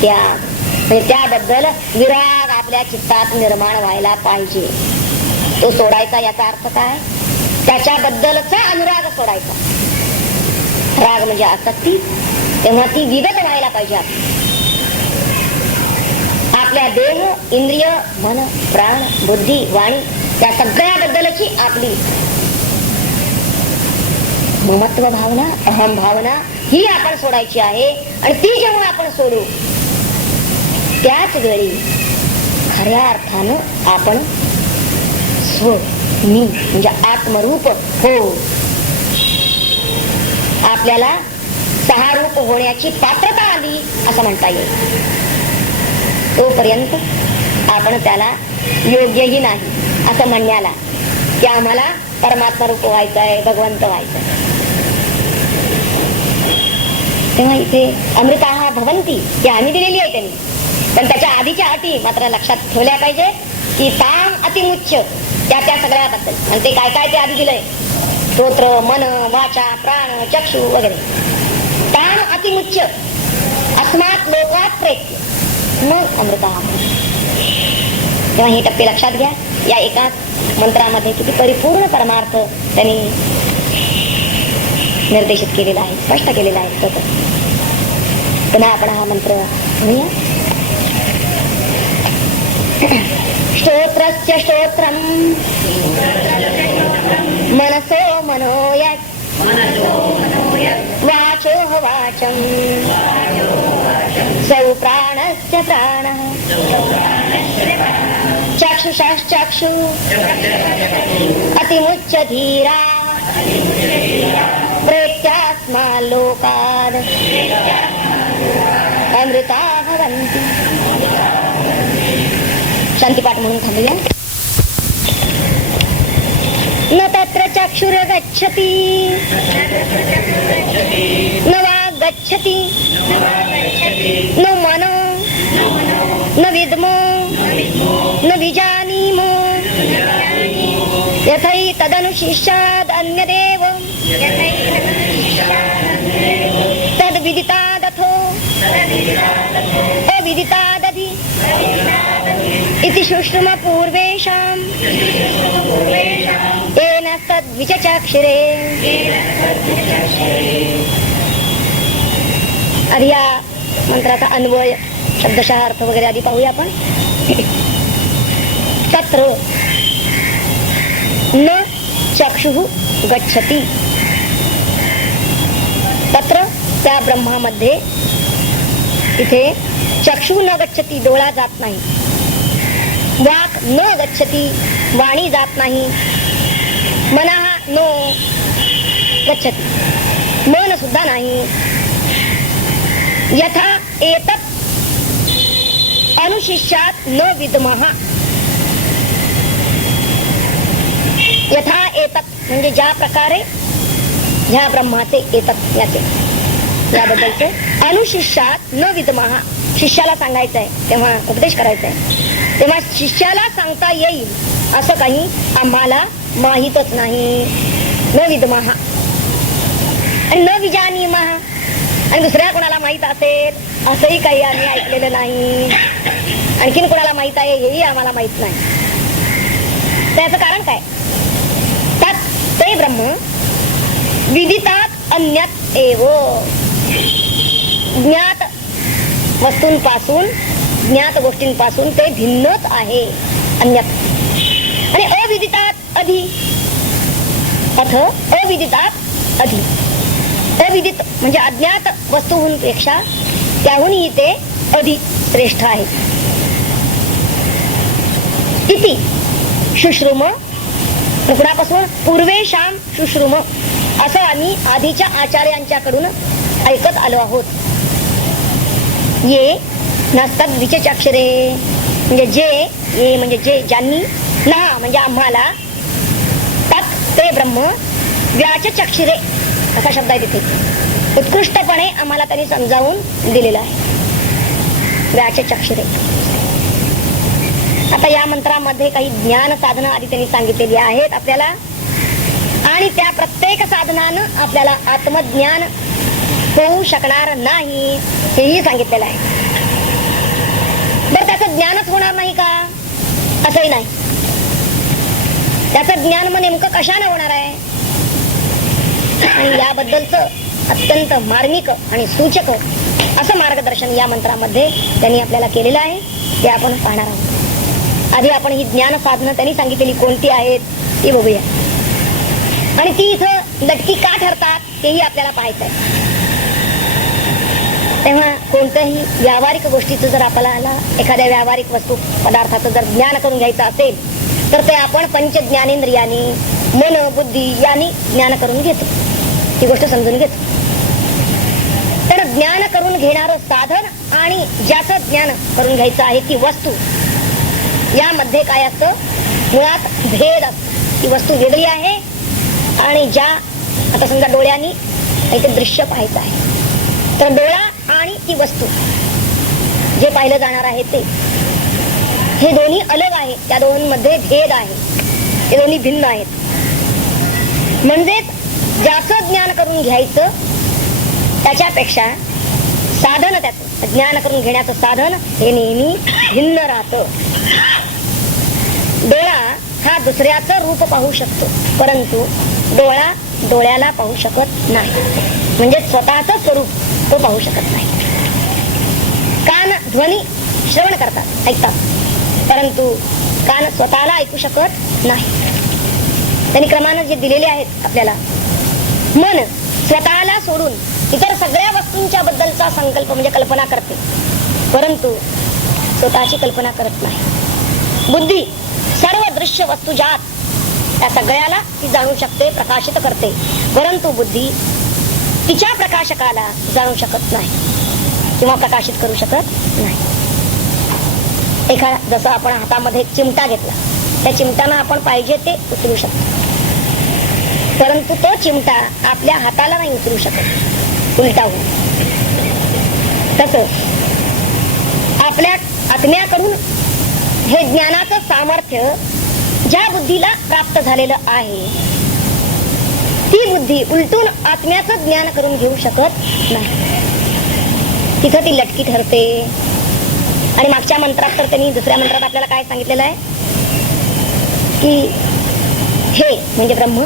त्याग म्हणजे त्याबद्दल विराग आपल्या चित्तात निर्माण व्हायला पाहिजे. तो सोडायचा याचा अर्थ काय, त्याच्याबद्दलचा अनुराग सोडायचा. राग म्हणजे आसक्ती, तेव्हा ती विगत व्हायला पाहिजे. आपल्या देह, इंद्रिय, मन, प्राण, बुद्धी, वाणी त्या सगळ्याबद्दलची आपली ममत्व भावना, अहम भावना ही आपण सोडायची आहे. आणि ती जेव्हा आपण सोडू त्याच वेळी खऱ्या अर्थानं आपण स्व मी म्हणजे आत्मरूप हो, आपल्याला सहारूप होण्याची पात्रता आली असं म्हणता येईल. तोपर्यंत आपण त्याला योग्यही नाही असं म्हणण्याला की आम्हाला परमात्मा रूप व्हायचं आहे, भगवंत व्हायचं आहे. तेव्हा इथे अमृता भवंती ही आम्ही दिलेली आहे त्यांनी, पण त्याच्या आधीच्या अटी मात्र लक्षात ठेवल्या पाहिजे की ताम अतिमुच्च त्या त्या सगळ्याबद्दल. आणि ते काय काय ते आधी दिलंय, स्तोत्र, मन, वाचा, प्राण, चक्षु वगैरे. ताम अतिमुच्च अस्मात् लोकात प्रेत्य मग अमृता. तेव्हा हे टप्पे लक्षात घ्या. या एकाच मंत्रामध्ये किती परिपूर्ण परमार्थ त्यांनी निर्देशित केलेला आहे, स्पष्ट केलेला आहे. पुन्हा आपण हा मंत्र म्हणूया. स्तोत्रस्य स्तोत्रम मनसो मनोयत् वाचो वाचम सौ प्राणस्य प्राणः चक्षुषश्चक्षु अतिमुच्च धीरा प्रेत्यास्मा लोकाद् अमृता भवन्ति. शांतिपाठ म्हणून थांबूया. न तत्र चक्षुर्गच्छति न वाक् गच्छति न मनो न विद्मो न विजानीमो यथैतदनुशिष्याद् अन्यदेव तद्विदितादथो अविदितादधि इति सुषुम्ना पूर्वेषाम् येन तद्विचक्षुरे. आधी या मंत्राचा अन्वय, शब्दशः अर्थ वगैरे आधी पाहूया आपण. तत्र न चक्षुः गच्छति, तत्र त्या ब्रह्मामध्ये इथे चक्षु न गच्छति डोळा जात नाही, वाक न गच्छति वाणी जात नाही, मनः न गच्छति मन सुद्धा नाही. यथा एतत् अनुशिष्यात् न विद्मः. यथा एतत् म्हणजे ज्या प्रकारे ह्या ब्रह्माचे एतत् याचे याबद्दलचे अनुशिष्यात न विद्मः शिष्याला सांगायचं आहे, तेव्हा उपदेश करायचा आहे, तेव्हा शिष्याला सांगता येईल असं काही आम्हाला माहीतच नाही. न विद्महा आणि न विजानीमहा, आणि दुसऱ्या कोणाला माहित असेल असंही काही आम्ही ऐकलेलं नाही. आणखीन कोणाला माहित आहे हेही आम्हाला माहित नाही. त्याचं कारण काय? ते ब्रह्म विदितात अन्यत एव, ज्ञात वस्तूंपासून ज्ञात गोष्टींपासून ते भिन्नच आहे, अन्यत. आणि अविदितात अधि, अथ अविदितात अधि, अविदित म्हणजे अज्ञात वस्तूहून पेक्षा त्याहूनही ते अधिक श्रेष्ठ आहे. इति शुश्रुम, कुणापासून? पूर्वेशाम शुश्रुम, असं आम्ही आधीच्या आचार्यांच्याकडून ऐकत आलो आहोत. ये नसतात विचेचाक्षरे, म्हणजे जे, म्हणजे जे ज्यांनी, ना म्हणजे आम्हाला, तत् ते ब्रह्म, व्याचचक्षिरे असा शब्द आहे तिथे, उत्कृष्टपणे आम्हाला त्यांनी समजावून दिलेला आहे. व्याचचक्षिरे. आता या मंत्रामध्ये काही ज्ञान साधना आधी त्यांनी सांगितलेली आहेत आपल्याला, आणि त्या प्रत्येक साधनानं आपल्याला आत्मज्ञान होऊ शकणार नाही हेही सांगितलेलं आहे. बरं, त्याचं ज्ञानच होणार नाही का? असंही नाही. त्याचं ज्ञान मग नेमकं कशाने होणार आहे? आणि याबद्दलचं अत्यंत मार्मिक आणि सूचक असं मार्गदर्शन या मंत्रामध्ये त्यांनी आपल्याला केलेलं आहे, ते आपण पाहणार आहोत. आधी आपण ही ज्ञान साधनं त्यांनी सांगितलेली कोणती आहेत ती बघूया, आणि ती इथं लटकी का ठरतात तेही आपल्याला पाहायचं आहे. तेव्हा कोणत्याही व्यावहारिक गोष्टीचं जर आपल्याला, एखाद्या व्यावहारिक वस्तू पदार्थाचं जर ज्ञान करून घ्यायचं असेल तर ते आपण पंच ज्ञानेंद्रियांनी, मन, बुद्धी यांनी ज्ञान करून घेतो, ही गोष्ट समजून घेतो. तर ज्ञान करून घेणारं साधन आणि ज्याचं ज्ञान करून घ्यायचं आहे ती वस्तू, यामध्ये काय असतं? मुळात भेद असतो. ती वस्तू वेगळी आहे, आणि ज्या, आता समजा डोळ्यांनी काहीतरी दृश्य पाहायचं आहे, तर डोळा आणि ती वस्तू जे पाहिलं जाणार आहे ते, हे दोन्ही अलग आहे, त्या दोन्हीमध्ये भेद आहे, हे दोन्ही भिन्न आहेत. म्हणजेच ज्याचं ज्ञान करून घ्यायचं त्याच्यापेक्षा साधन, त्याचं ज्ञान करून घेण्याचं साधन हे नेहमी भिन्न राहतं. डोळा हा दुसऱ्याचं रूप पाहू शकतो, परंतु डोळा डोळ्याला पाहू शकत नाही, म्हणजे स्वतःच स्वरूप तो पाहू शकत नाही. कान ध्वनी श्रवण करतात, ऐकतात, परंतु कान स्वतःला ऐकू शकत नाही. त्यांनी क्रमानं जे दिलेले आहेत आपल्याला, मन स्वतःला सोडून इतर सगळ्या वस्तूंच्या बद्दलचा संकल्प म्हणजे कल्पना करते, परंतु स्वतःची कल्पना करत नाही. बुद्धी सर्व दृश्य वस्तू ज्यात, त्या सगळ्याला ती जाणू शकते, प्रकाशित करते, परंतु बुद्धी तिच्या प्रकाशकाला जाणू शकत नाही किंवा प्रकाशित करू शकत नाही. जसं आपण हातामध्ये चिमटा घेतला, त्या चिमट्यानं आपण पाहिजे ते उचलू शकतो, परंतु तो चिमटा आपल्या हाताला नाही उचलू शकत, उलटा होऊन. तसं आपल्या आत्म्याकडून हे ज्ञानाचं सामर्थ्य ज्या बुद्धीला प्राप्त झालेलं आहे, ती बुद्धी उलटून आत्म्याचं ज्ञान करून घेऊ शकत नाही. तिथं ती लटकी ठरते. आणि मागच्या मंत्रात तर त्यांनी, दुसऱ्या मंत्रात आपल्याला काय सांगितलेलं आहे की हे म्हणजे ब्रह्म,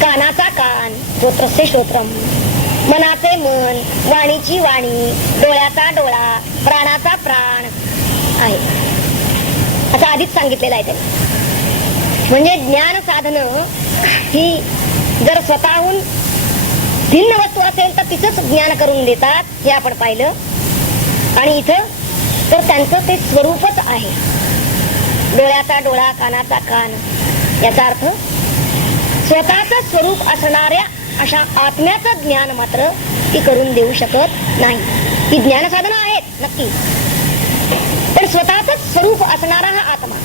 कानाचा कान, श्रोत्रस्य श्रोत्रम, मनाचे मन, वाणीची वाणी, डोळ्याचा डोळा, प्राणाचा प्राण आहे, असं आधीच सांगितलेलं आहे त्यांनी. म्हणजे ज्ञान साधनं ही जर स्वतःहून भिन्न वस्तू असेल तर तिचंच ज्ञान करून देतात, हे आपण पाहिलं. आणि इथं तर त्यांचं ते स्वरूपच आहे, डोळ्याचा डोळा, कानाचा कान, याचा अर्थ स्वतःच स्वरूप असणाऱ्या अशा आत्म्याचं ज्ञान मात्र ती करून देऊ शकत नाही. ही ज्ञान साधनं आहेत नक्की, पण स्वतःच स्वरूप असणारा हा आत्मा,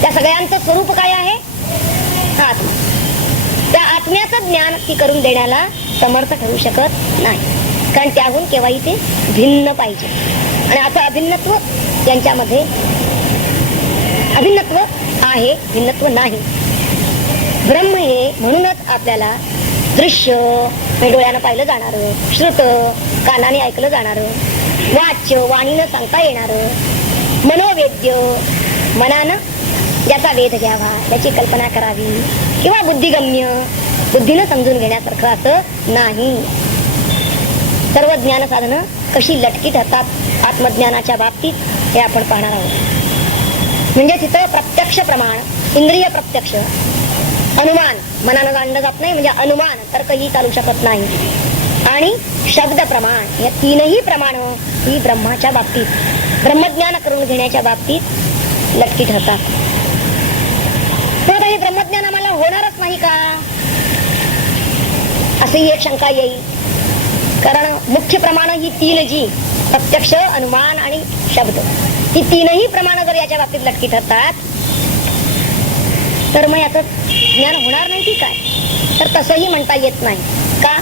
त्या सगळ्यांचं स्वरूप काय आहे? हा आत्मा. त्या आत्म्याचं ज्ञान ती करून देण्याला समर्थ ठरू शकत नाही. कारण त्याहून केव्हाही ते भिन्न पाहिजे. आणि असं अभिन्नत्व त्यांच्यामध्ये अभिन्नत्व आहे, भिन्नत्व नाही. ब्रह्म हे म्हणूनच आपल्याला दृश्य डोळ्यानं पाहिलं जाणारं, श्रुत कानाने ऐकलं जाणारं, वाच्य वाणीनं सांगता येणारं, मनोवेद्य मनानं ज्याचा वेध घ्यावा, त्याची कल्पना करावी, किंवा बुद्धिगम्य बुद्धीनं समजून घेण्यासारखं असं नाही. सर्व ज्ञान साधनं कशी लटकी ठरतात आत्मज्ञानाच्या बाबतीत हे आपण पाहणार आहोत. म्हणजे तिथं प्रत्यक्ष प्रमाण, इंद्रिय प्रत्यक्ष, अनुमान मनानं जाणलं जात नाही, म्हणजे अनुमान तर्कही चालू शकत नाही, आणि शब्द प्रमाण, या तीनही प्रमाण ही ब्रह्माच्या बाबतीत, ब्रह्मज्ञान करून घेण्याच्या बाबतीत लटकी ठरतात. तर हे ब्रह्मज्ञान आम्हाला होणारच नाही का, अशी एक शंका येईल. कारण मुख्य प्रमाण ही तीन जी प्रत्यक्ष, अनुमान आणि शब्द, ही तीनही प्रमाण जर याच्या बाबतीत लटकी ठरतात तर मग याचं ज्ञान होणार नाही की काय? तर तसंही म्हणता येत नाही. का?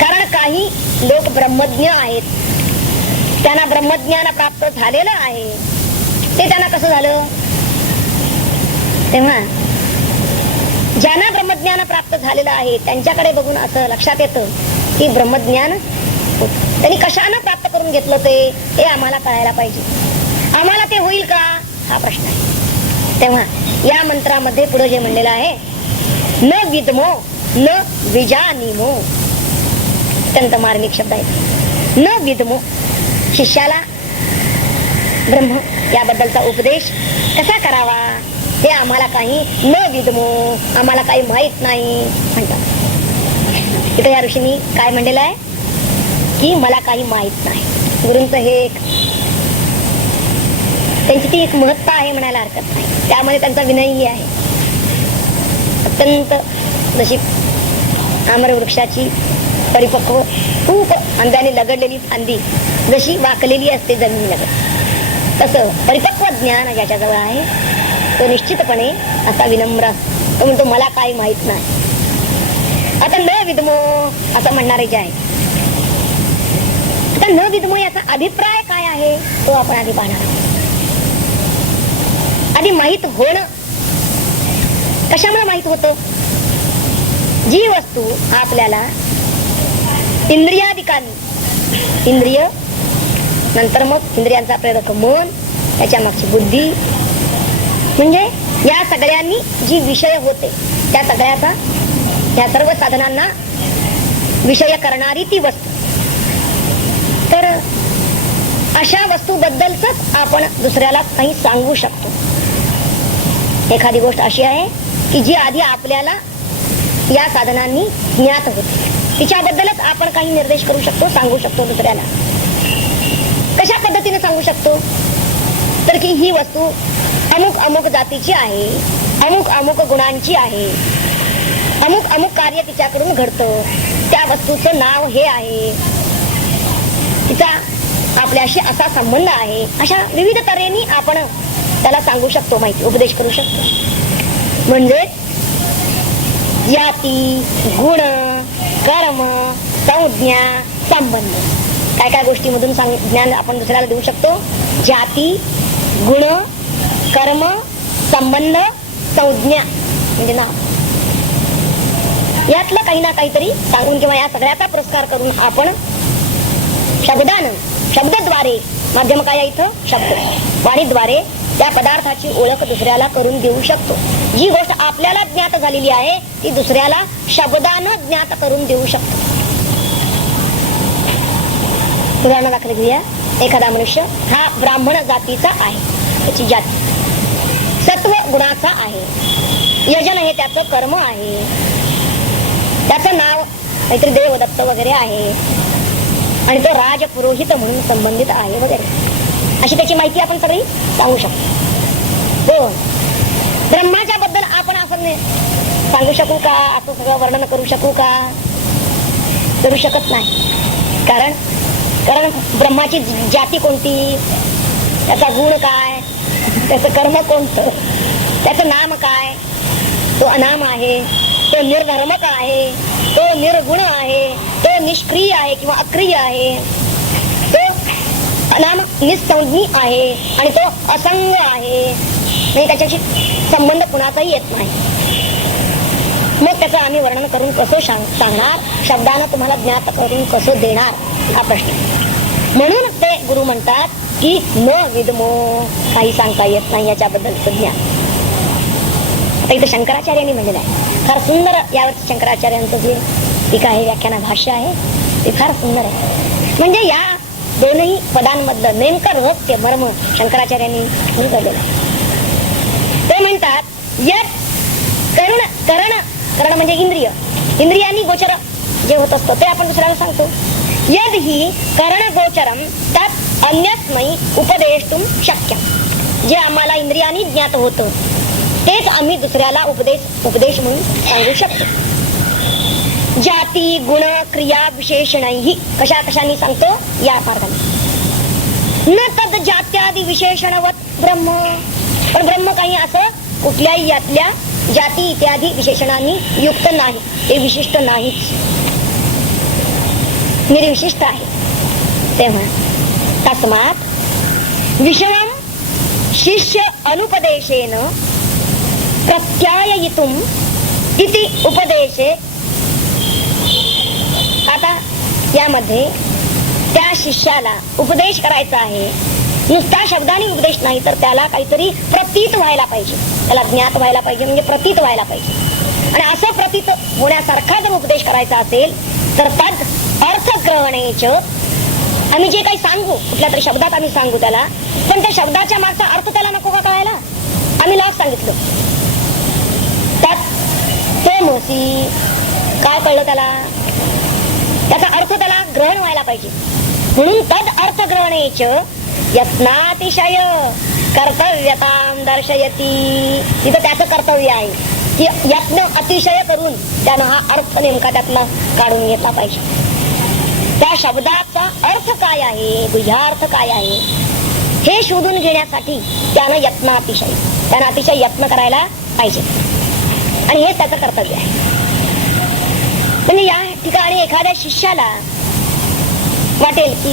कारण काही लोक ब्रह्मज्ञ आहेत, त्यांना ब्रह्मज्ञान प्राप्त झालेलं आहे. ते त्यांना कसं झालं? तेव्हा ज्यांना ब्रह्मज्ञान प्राप्त झालेलं आहे त्यांच्याकडे बघून असं लक्षात येतं की ब्रह्मज्ञान त्यांनी कशानं प्राप्त करून घेतलं ते हे आम्हाला कळायला पाहिजे. आम्हाला ते होईल का हा प्रश्न आहे. तेव्हा या मंत्रामध्ये पुढे जे म्हणलेलं आहे, न विद्मो न विजानीमो, अत्यंत मार्मिक शब्द आहेत. न विद्मो, शिष्याला ब्रह्म याबद्दलचा उपदेश कसा करावा हे आम्हाला काही न विद्मो, आम्हाला काही माहित नाही म्हणतात. इथे या ऋषींनी काय म्हणलेलं आहे की मला काही माहित नाही. गुरूंचं हे एक त्यांची ती एक महत्ता आहे म्हणायला हरकत नाही. त्यामध्ये त्यांचा विनयही आहे. अत्यंत जशी आम्रवृक्षाची परिपक्व खूप आंब्याने लगडलेली फांदी जशी वाकलेली असते जमिनीलगत, तसं परिपक्व ज्ञान ज्याच्याजवळ आहे तो निश्चितपणे असा विनम्र असतो. तो म्हणतो मला काही माहित नाही. आता न विद्मो असं म्हणणारे जे आहे, आता न विद्मो याचा अभिप्राय काय आहे तो आपण आधी पाहणार आहोत. आधी माहित होणं कशामुळे माहित होतं? जी वस्तू आपल्याला इंद्रियाधिकांनी, इंद्रिय नंतर मग इंद्रियांचा प्रेरक मन, त्याच्या मागची बुद्धी, म्हणजे या सगळ्यांनी जी विषय होते त्या सगळ्याचा, या सर्व साधनांना विषय करणारी ती वस्तू. तर अशा वस्तूबद्दलच आपण दुसऱ्याला काही सांगू शकतो. एखादी गोष्ट अशी आहे की जी आधी आपल्याला या साधनांनी ज्ञात होते, तिच्याबद्दलच आपण काही निर्देश करू शकतो, सांगू शकतो दुसऱ्याला. कशा पद्धतीने सांगू शकतो? तर की ही वस्तू अमुक अमुक जातीची आहे, अमुक अमुक गुणांची आहे, अमुक अमुक कार्य तिच्याकडून घडतं, त्या वस्तूचं नाव हे आहे, तिचा आपल्याशी असा संबंध आहे. अशा विविध तऱ्हेने आपण त्याला सांगू शकतो, माहिती उपदेश करू शकतो. म्हणजे जाती, गुण, कर्म, संज्ञा, संबंध, काय काय गोष्टीमधून ज्ञान आपण दुसऱ्याला देऊ शकतो? जाती, गुण, कर्म, संबंध, संज्ञा म्हणजे नाव. यातलं काही ना काहीतरी सांगून किंवा या सगळ्याचा पुरस्कार करून आपण शब्दानं, शब्दद्वारे, माध्यम काय इथं शब्द, वाणीद्वारे त्या पदार्थाची ओळख दुसऱ्याला करून देऊ शकतो. जी गोष्ट आपल्याला ज्ञात झालेली आहे ती दुसऱ्याला शब्दानं ज्ञात करून देऊ शकतो. उदाहरण दाखल घेऊया. एखादा मनुष्य हा ब्राह्मण जातीचा आहे, त्याची जाती सत्व गुणाचा आहे, यजन हे त्याचं कर्म आहे, त्याचं नाव काहीतरी देवदत्त वगैरे आहे, आणि तो राजपुरोहित म्हणून संबंधित आहे वगैरे, अशी त्याची माहिती आपण सगळी सांगू शकतो. हो, ब्रह्माच्या बद्दल आपण असं सांगू शकू का? असं सगळं वर्णन करू शकू का? करू शकत नाही. कारण ब्रह्माची जाती कोणती, त्याचा गुण काय, त्याचं कर्म कोणतं, त्याचं नाम काय, तो अनाम आहे, तो तो निर्धर्मक आहे, तो निर्गुण आहे, तो निष्क्रिय आहे किंवा अक्रिय आहे, तो अनाम निसंज्ञी आहे आणि तो असंग आहे. नाही त्याच्याशी संबंध कुणाचाही येत नाही. मग त्याचं आम्ही वर्णन करून कसं सांगणार, शब्दानं तुम्हाला ज्ञात करून कसं देणार, हा प्रश्न. म्हणून ते गुरु म्हणतात की न विद्मो, काही सांगता येत नाही याच्याबद्दलचं ज्ञान. आता इथं शंकराचार्यांनी म्हणलेलं आहे, फार सुंदर यावरती शंकराचार्यांचं जे टीका आहे, व्याख्यान भाष्य आहे, ते फार सुंदर आहे. म्हणजे या दोनही पदांमधलं नेमकं रहस्य मर्म शंकराचार्यांनी निघालेलं आहे. ते म्हणतात यत करण म्हणजे इंद्रिय, इंद्रियांनी गोचर जे होत असतं ते आपण दुसऱ्याला सांगतो. यद ही करण गोचरम त्यात अन्यस्मै उपदेष्टुम शक्य, जे आम्हाला इंद्रियांनी ज्ञात होतं तेच आम्ही दुसऱ्याला उपदेश म्हणून सांगू शकतो. जाती गुण क्रिया विशेषणही कशा कशाने सांगतो, या मार्गाने. न तद जात्यादी विशेषणवत ब्रह्म, पण ब्रह्म काही असं कुठल्याही यातल्या जाती इत्यादी विशेषणांनी युक्त नाही, ते विशिष्ट नाहीच, निर्विशिष्ट आहे. तेव्हा तस्मात् विषमं शिष्य अनुपदेशेन प्रत्याययितुम इति उपदेशे. आता यामध्ये त्या शिष्याला उपदेश करायचा आहे, नुसता शब्दाने उपदेश नाही तर त्याला काहीतरी प्रतीत व्हायला पाहिजे, त्याला ज्ञात व्हायला पाहिजे, म्हणजे प्रतीत व्हायला पाहिजे. आणि असं प्रतीत होण्यासारखा जर उपदेश करायचा असेल तर तद अर्थग्रहणेच, आम्ही जे काही सांगू कुठल्या तरी शब्दात आम्ही सांगू त्याला, पण त्या शब्दाच्या मागचा अर्थ त्याला नको का कळायला. आम्ही लाभ सांगितलं त्यात ते मोसी काय कळलं त्याला, त्याचा अर्थ त्याला ग्रहण व्हायला पाहिजे. म्हणून तद अर्थग्रहणेच यत्नातिशय कर्तव्यतां दर्शयती, तिथं त्याचं कर्तव्य आहे की यत्न अतिशय करून त्यानं हा अर्थ नेमका त्यातला काढून घेतला पाहिजे. त्या शब्दाचा अर्थ काय आहे, गुह्यार्थ काय आहे हे शोधून घेण्यासाठी त्यानं त्यानं अतिशय यत्न करायला पाहिजे, आणि हेच त्याचं कर्तव्य आहे. म्हणजे या ठिकाणी एखाद्या शिष्याला वाटेल की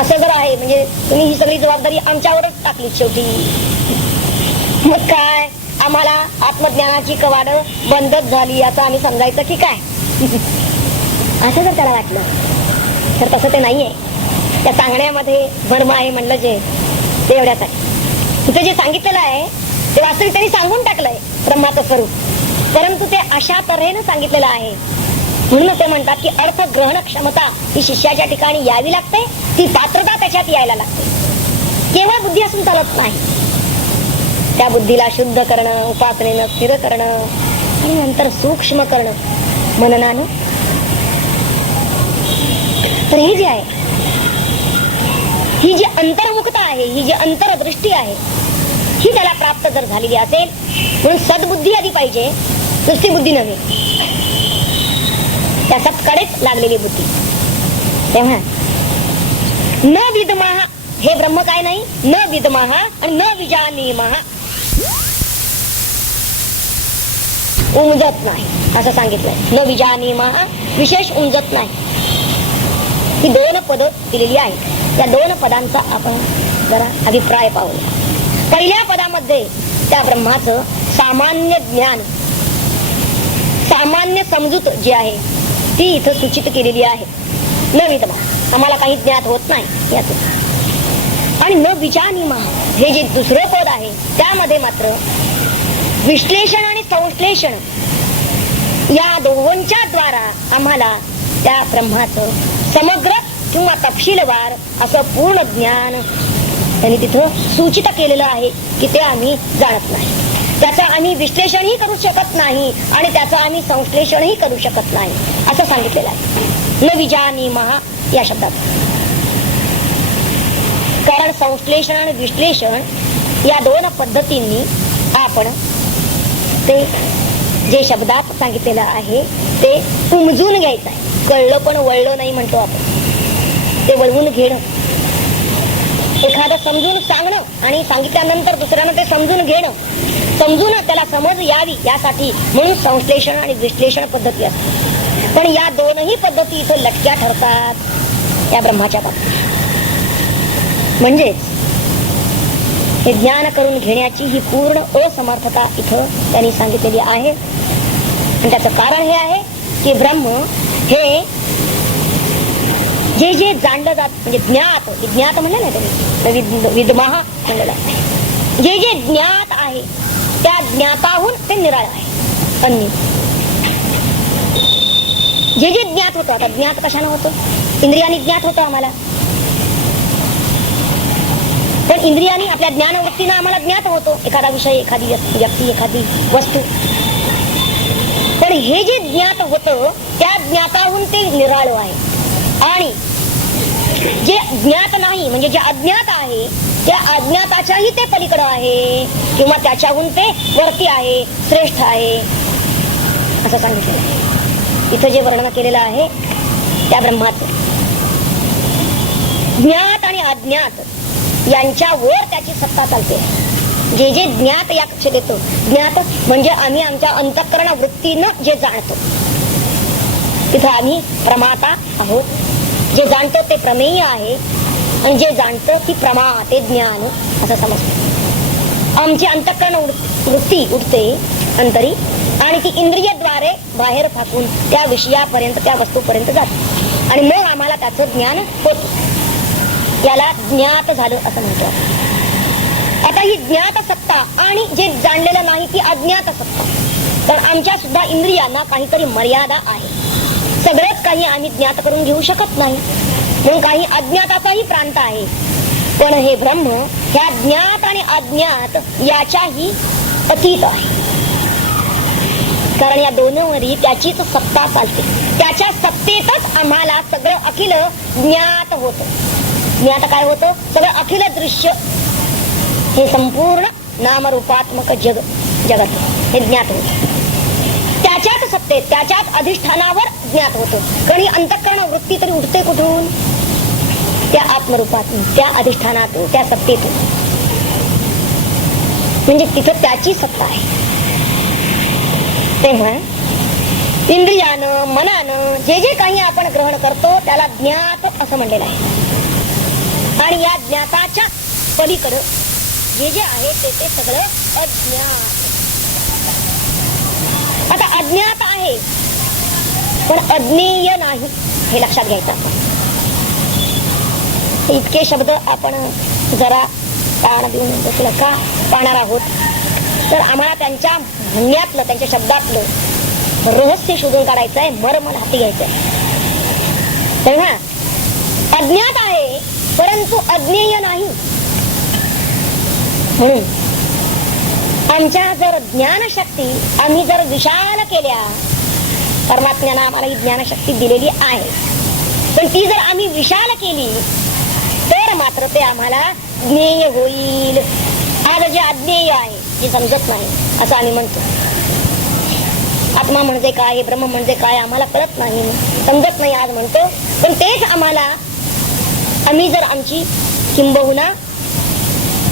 असं जर आहे, म्हणजे तुम्ही ही सगळी जबाबदारी आमच्यावरच टाकली शेवटी, मग काय आम्हाला आत्मज्ञानाची कवाड बंदच झाली असं आम्ही समजायचं की काय, असं जर त्याला वाटलं तर तसं ते नाहीये. त्या सांगण्यामध्ये मर्म आहे म्हणलं जे, ते एवढ्याच आहे. तिथे जे सांगितलेलं आहे ते वास्तविक त्यांनी सांगून टाकलंय ब्रह्माचं स्वरूप, परंतु ते अशा तऱ्हेनं सांगितलेलं आहे. म्हणून ते म्हणतात की अर्थ ग्रहण क्षमता ही शिष्याच्या ठिकाणी यावी लागते, ती पात्रता त्याच्यात यायला लागते. केवळ बुद्धी असून चालत नाही, त्या बुद्धीला शुद्ध करणं, उपासनेनं स्थिर करणं आणि नंतर सूक्ष्म करणं मननानं. तर हे जे आहे, ही जी अंतर्मुखता आहे, ही जी अंतरदृष्टी आहे, ही त्याला प्राप्त जर झालेली असेल, म्हणून सद्बुद्धी आधी पाहिजे, नुसती बुद्धी नव्हे, त्या सत्कडेच लागलेली बुद्धी. तेव्हा न विद्मः, हे ब्रह्म काय नाही, न विद्मः आणि न विजानीमः, उमजत नाही असं सांगितलंय. न विजानीमः विशेष उमजत नाही. ही दोन पद दिलेली आहेत. या दोन पदांचा आपण जरा अभिप्राय पाहूया. पहिल्या पदामध्ये त्या ब्रह्माचं सामान्य ज्ञान, सामान्य समजूत जी आहे ती इथं सूचित केलेली आहे. न विद्मः, आम्हाला काही ज्ञात होत नाही याच. आणि न विजानीमः, हे जे दुसरं पद आहे त्यामध्ये मात्र विश्लेषण आणि संश्लेषण या दोघांच्या द्वारा आम्हाला त्या ब्रह्माचं समग्र किंवा तपशीलवार असं पूर्ण ज्ञान त्यांनी तिथं सूचित केलेलं आहे की ते आम्ही जाणत नाही. त्याचं आम्ही विश्लेषणही करू शकत नाही आणि त्याचं आम्ही संश्लेषणही करू शकत नाही असं सांगितलेलं आहे न विजानीमः या शब्दात. कारण संश्लेषण आणि विश्लेषण या दोन पद्धतींनी आपण ते जे शब्दात सांगितलेलं आहे ते उमजून घ्यायचं आहे. कळलं पण वळलं नाही म्हणतो आपण, ते वळवून घेणं. एखादं समजून सांगणं आणि सांगितल्यानंतर दुसऱ्यांना ते समजून घेणं, समजून त्याला समज यावी यासाठी म्हणून संश्लेषण आणि विश्लेषण पद्धती असते. पण या दोनही पद्धती इथं लटक्या ठरतात या ब्रह्माच्या बाबतीत. म्हणजेच हे ज्ञान करून घेण्याची ही पूर्ण असमर्थता इथं त्यांनी सांगितलेली आहे. आणि त्याचं कारण हे आहे की ब्रह्म हे जे जे जाणलं जात म्हणजे ज्ञात, विज्ञात म्हणलं ना त्यांनी, विद्मः म्हणलेलं, जे जे ज्ञात आहे त्या ज्ञाताहून ते निराळ आहे. अन्य जे जे ज्ञात होतं, आता ज्ञात कशानं होतं? इंद्रियांनी ज्ञात होतं आम्हाला, पण इंद्रियांनी आपल्या ज्ञानवृत्तीनं आम्हाला ज्ञात होतो एखादा विषय, एखादी व्यक्ती, एखादी वस्तू. पण हे जे ज्ञात होतं त्या ज्ञाताहून ते निराळ आहे. आणि जे ज्ञात नाही म्हणजे जे अज्ञात आहे त्या अज्ञाताच्याही ते पलीकडं आहे किंवा त्याच्याहून ते वरती आहे, श्रेष्ठ आहे असं सांगितलं. इथं जे वर्णन केलेलं आहे त्या ब्रह्माचं ज्ञात आणि अज्ञात यांच्यावर त्याची सत्ता चालते. जे जे ज्ञात या कक्ष देतो, ज्ञात म्हणजे आम्ही आमच्या अंतःकरण वृत्तीनं जे जाणतो, तिथं आम्ही प्रमाता आहोत. जे जाणतो ते प्रमेय आहे आणि जे जाणतो ती प्रमा, ते ज्ञान असं समजतो. आमची अंतःकरण वृत्ती उठते अंतरी आणि ती इंद्रियद्वारे बाहेर फाकून त्या विषयापर्यंत, त्या वस्तूपर्यंत जाते आणि मग आम्हाला त्याचं ज्ञान होत. याला ज्ञात झालं असं म्हणतो. आता ही ज्ञात सत्ता आणि जे जाणलेलं नाही ती अज्ञात सत्ता. तर आमच्या सुद्धा इंद्रियांना काहीतरी मर्यादा आहे. सगळेच काही आम्ही ज्ञात करून घेऊ शकत नाही, म्हणून काही अज्ञाताचाही प्रांत आहे. पण हे ब्रह्म ह्या ज्ञात आणि अज्ञात याच्याही अतीत आहे. कारण या दोनवरी त्याचीच सत्ता चालते. त्याच्या सत्तेतच आम्हाला सगळं अखिल ज्ञात होतं. ज्ञात काय होतं? सगळं अखिल दृश्य हे संपूर्ण नामरूपात्मक जगत हे ज्ञात होतं. त्याच्याच सत्तेत, त्याच्याच अधिष्ठानावर ज्ञात होतं. कारण ही अंतःकरण वृत्ती तरी उठते कुठून? त्या आत्मरूपातून, त्या अधिष्ठानातून, त्या सत्तेतून. म्हणजे तिथं त्याची सत्ता आहे. तेव्हा इंद्रियानं, मनानं जे जे काही आपण ग्रहण करतो त्याला ज्ञात असं म्हणलेलं आहे. आणि या ज्ञाताच्या पलीकडं जे जे आहे ते सगळं अज्ञात. आता अज्ञात आहे पण अज्ञेय नाही हे लक्षात घ्यायचं. इतके शब्द आपण जरा ताण देऊन बसलं का पाहणार आहोत, तर आम्हाला त्यांच्या म्हणण्यातलं, त्यांच्या शब्दातलं रहस्य शोधून काढायचं आहे, मर्म हाती घ्यायचं आहे. तेव्हा अज्ञात आहे परंतु अज्ञेय नाही. म्हणून आमच्या जर ज्ञानशक्ती आम्ही जर विशाल केल्या, परमात्म्यानं आम्हाला ही ज्ञानशक्ती दिलेली आहे, पण ती जर आम्ही विशाल केली तर मात्र ते आम्हाला ज्ञेय होईल. आज जे अज्ञेय आहे, जे समजत नाही असं आम्ही म्हणतो. आत्मा म्हणजे काय, ब्रह्म म्हणजे काय आम्हाला कळत नाही, समजत नाही आज म्हणतो. पण तेच आम्हाला आम्ही जर आमची किंबहुना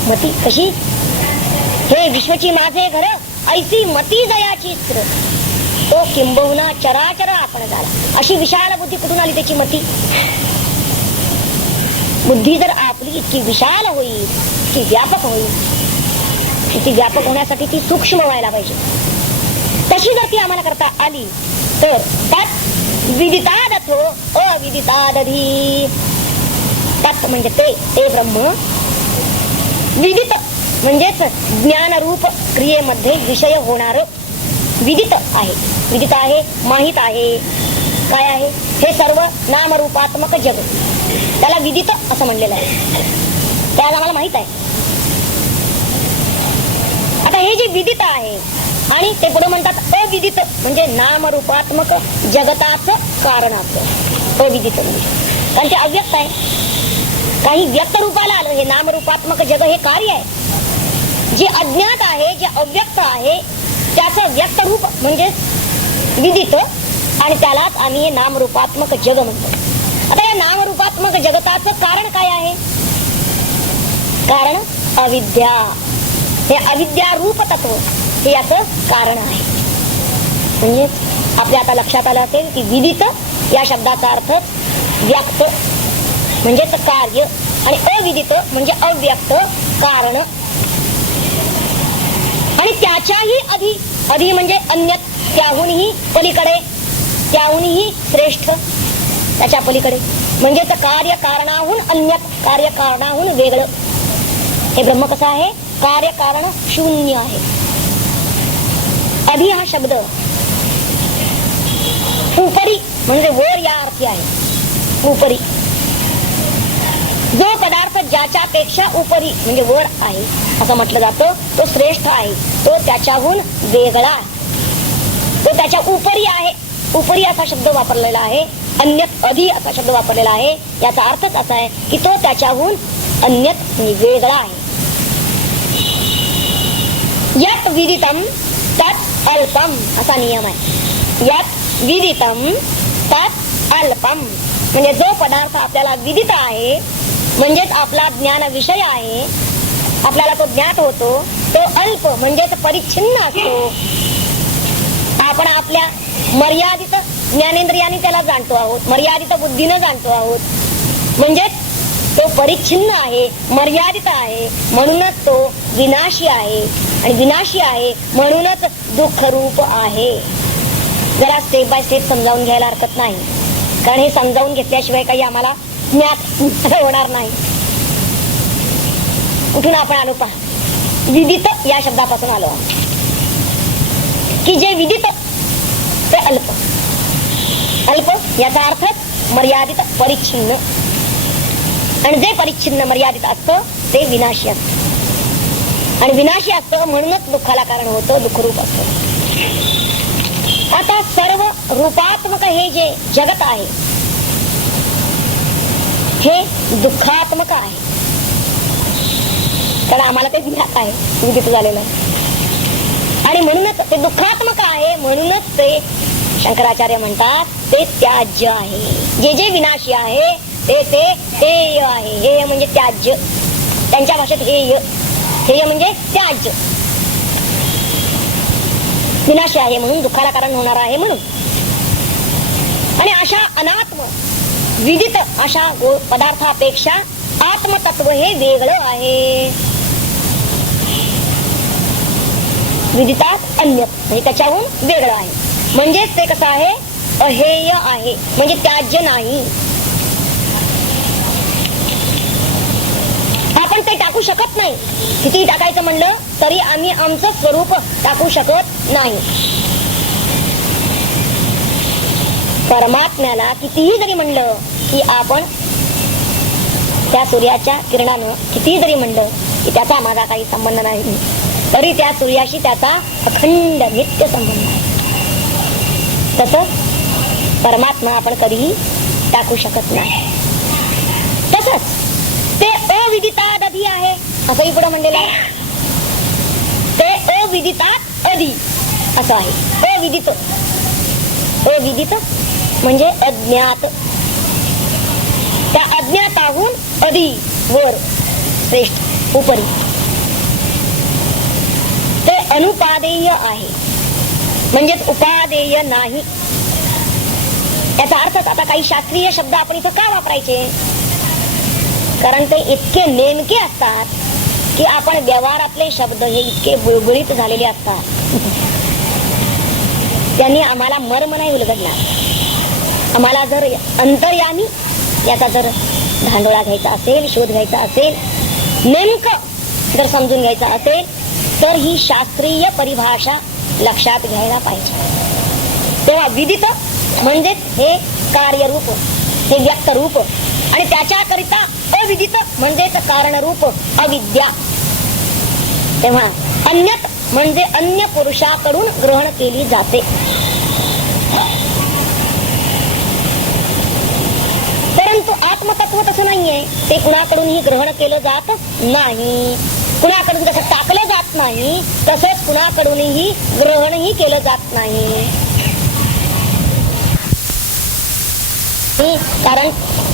मती कशी, हे विश्वची माझे घर ऐसी मती जयाची स्त्र, तो किंबहुना चराचर आपण झाला. अशी विशाल बुद्धी कुठून आली त्याची मती? बुद्धी जर आपली इतकी विशाल होईल, इतकी व्यापक होईल, इतकी व्यापक होण्यासाठी ती सूक्ष्म व्हायला पाहिजे. तशी जर ती आम्हाला करता आली तर त्यात विदितादथो अविदितादधी. त्यात म्हणजे ते ब्रह्म विदित म्हणजेच ज्ञानरूप क्रियेमध्ये विषय होणार विदित आहे. विदित आहे, माहित आहे. काय आहे? हे सर्व नामरूपात्मक जग, त्याला विदित असं म्हणलेलं आहे. त्याला आम्हाला माहित आहे. आता हे जे विदित आहे आणि ते पुढे म्हणतात अविदित, म्हणजे नामरूपात्मक जगताचं कारणाचं अविदित म्हणजे. कारण ते अव्यक्त आहे. काही व्यक्त रूपाला आलं, हे नामरूपात्मक जग हे कार्य आहे. जे अज्ञात आहे, जे अव्यक्त आहे त्याचं व्यक्त रूप म्हणजे विदित, आणि त्यालाच आम्ही हे नामरूपात्मक जग म्हणतो. आता या नामरूपात्मक जगताचं कारण काय आहे? कारण अविद्या, हे अविद्या रूप तत्व हे याचं कारण आहे. म्हणजे आपल्या आता लक्षात आलं असेल की विदित या शब्दाचा अर्थ व्यक्त म्हणजेच कार्य आणि अविदित म्हणजे अव्यक्त कारण. आणि त्याच्याही अधि म्हणजे अन्यत, त्याहूनही पलीकडे, त्याहूनही श्रेष्ठ, त्याच्या पलीकडे म्हणजेच कार्य कारणाहून अन्यत, कार्य कारणाहून वेगळं. हे ब्रह्म कसं आहे? कार्य कारण शून्य आहे. अधि हा शब्द उपरी म्हणजे वर या अर्थी आहे. उपरी जो पदार्थ ज्याच्यापेक्षा उपरी म्हणजे वर आहे असं म्हटलं जातं, तो श्रेष्ठ आहे, तो त्याच्याहून वेगळा, तो त्याच्या उपरी आहे. उपरी असा शब्द वापरलेला आहे, अन्यत अधि असा शब्द वापरलेला आहे. याचा अर्थच असा आहे की तो त्याच्याहून अन्यत वेगळा आहे. यात विदितम तत् अल्पम असा नियम आहे. यात विदितम तत् अल्पम म्हणजे जो पदार्थ आपल्याला विदित आहे म्हणजेच आपला ज्ञान विषय आहे, आपल्याला तो ज्ञात होतो, तो अल्प म्हणजेच परिच्छिन्न असतो. आपण आपल्या मर्यादित ज्ञानेंद्रियाने त्याला जाणतो आहोत, मर्यादित बुद्धीनं जाणतो आहोत, म्हणजेच तो परिच्छिन्न आहे, मर्यादित आहे, म्हणूनच तो विनाशी आहे. आणि विनाशी आहे म्हणूनच दुःखरूप आहे. जरा स्टेप बाय स्टेप समजावून घ्यायला हरकत नाही, कारण हे समजावून घेतल्याशिवाय काही आम्हाला ज्ञात होणार नाही. कुठून आपण आलो पहा, विदित या शब्दापासून आलो की जे विदित ते अल्प. अल्प याचा अर्थ मर्यादित, परिच्छिन्न. आणि जे परिच्छिन्न मर्यादित असतं ते विनाशी असतं. आणि विनाशी असतं म्हणूनच दुःखाला कारण होतं, दुःखरूप असतं. आता सर्व रूपात्मक हे जे जगत आहे हे दुःखात्मक आहे, कारण आम्हाला ते ज्ञात आहे, विदित झालेलं आहे. आणि म्हणूनच ते दुःखात्मक आहे, म्हणूनच ते शंकराचार्य म्हणतात ते त्याज्य आहे. जे जे विनाशी आहे ते ते हेय आहे. हेय म्हणजे त्याज्य, त्यांच्या भाषेत हेय, हेय म्हणजे त्याज्य. विनाशी आहे म्हणून दुःखाला कारण होणार आहे म्हणून. आणि अशा अनात्म विदित अशा पदार्थापेक्षा आत्मतत्व हे वेगळं आहे. विदितात अन्य म्हणजे त्याच्याहून वेगळं आहे. म्हणजेच ते कसं आहे? अहेय आहे, म्हणजे त्याज्य नाही. आपण ते टाकू शकत नाही. किती टाकायचं म्हणलं तरी आम्ही आमचं स्वरूप टाकू शकत नाही. परमात्म्याला कितीही जरी म्हणलं की आपण त्या सूर्याच्या किरणानं कितीही जरी म्हणलं की त्याचा माझा काही संबंध नाही, तरी त्या सूर्याशी त्याचा अखंड नित्य संबंध आहे. तसंच परमात्मा आपण कधीही टाकू शकत नाही. तसंच ते अविदितात अधि आहे असंही पुढे म्हणलेलं आहे. ते अविदितात अधि असं आहे. अविदित, अविदित म्हणजे अज्ञात. त्या अज्ञाताहून अधि वर, श्रेष्ठ, उपरी. ते अनुपादेय आहे म्हणजेच उपादेय नाही. याचा अर्थच आता काही शास्त्रीय शब्द आपण इथं का वापरायचे? कारण ते इतके नेमके असतात की आपण व्यवहारातले शब्द हे इतके गुळगुळीत झालेले असतात, त्यांनी आम्हाला मर्म नाही उलगडणार. आम्हाला जर अंतर्यामी याचा जर धांडोळा घ्यायचा असेल, शोध घ्यायचा असेल, नेमकं जर समजून घ्यायचं असेल तर ही शास्त्रीय परिभाषा लक्षात घ्यायला पाहिजे. तेव्हा विदित म्हणजेच हे कार्यरूप, हे व्यक्तरूप, आणि त्याच्याकरिता अविदित म्हणजेच कारणरूप अविद्या. तेव्हा अन्यत म्हणजे अन्य पुरुषाकडून ग्रहण केली जाते. परंतु आत्मतत्व तसं नाहीये. ते कुणाकडूनही ग्रहण केलं जात नाही. कुणाकडून जसं टाकलं जात नाही तसंच कुणाकडूनही ग्रहणही केलं जात नाही. कारण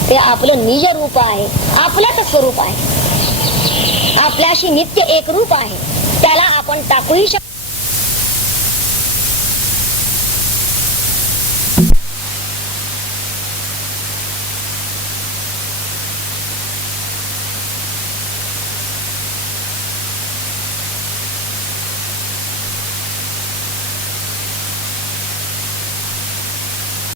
ते आपलं निज रूप आहे, आपलंच स्वरूप आहे. आपल्याशी नित्य एकरूप आहे त्याला आपण टाकूही शकतो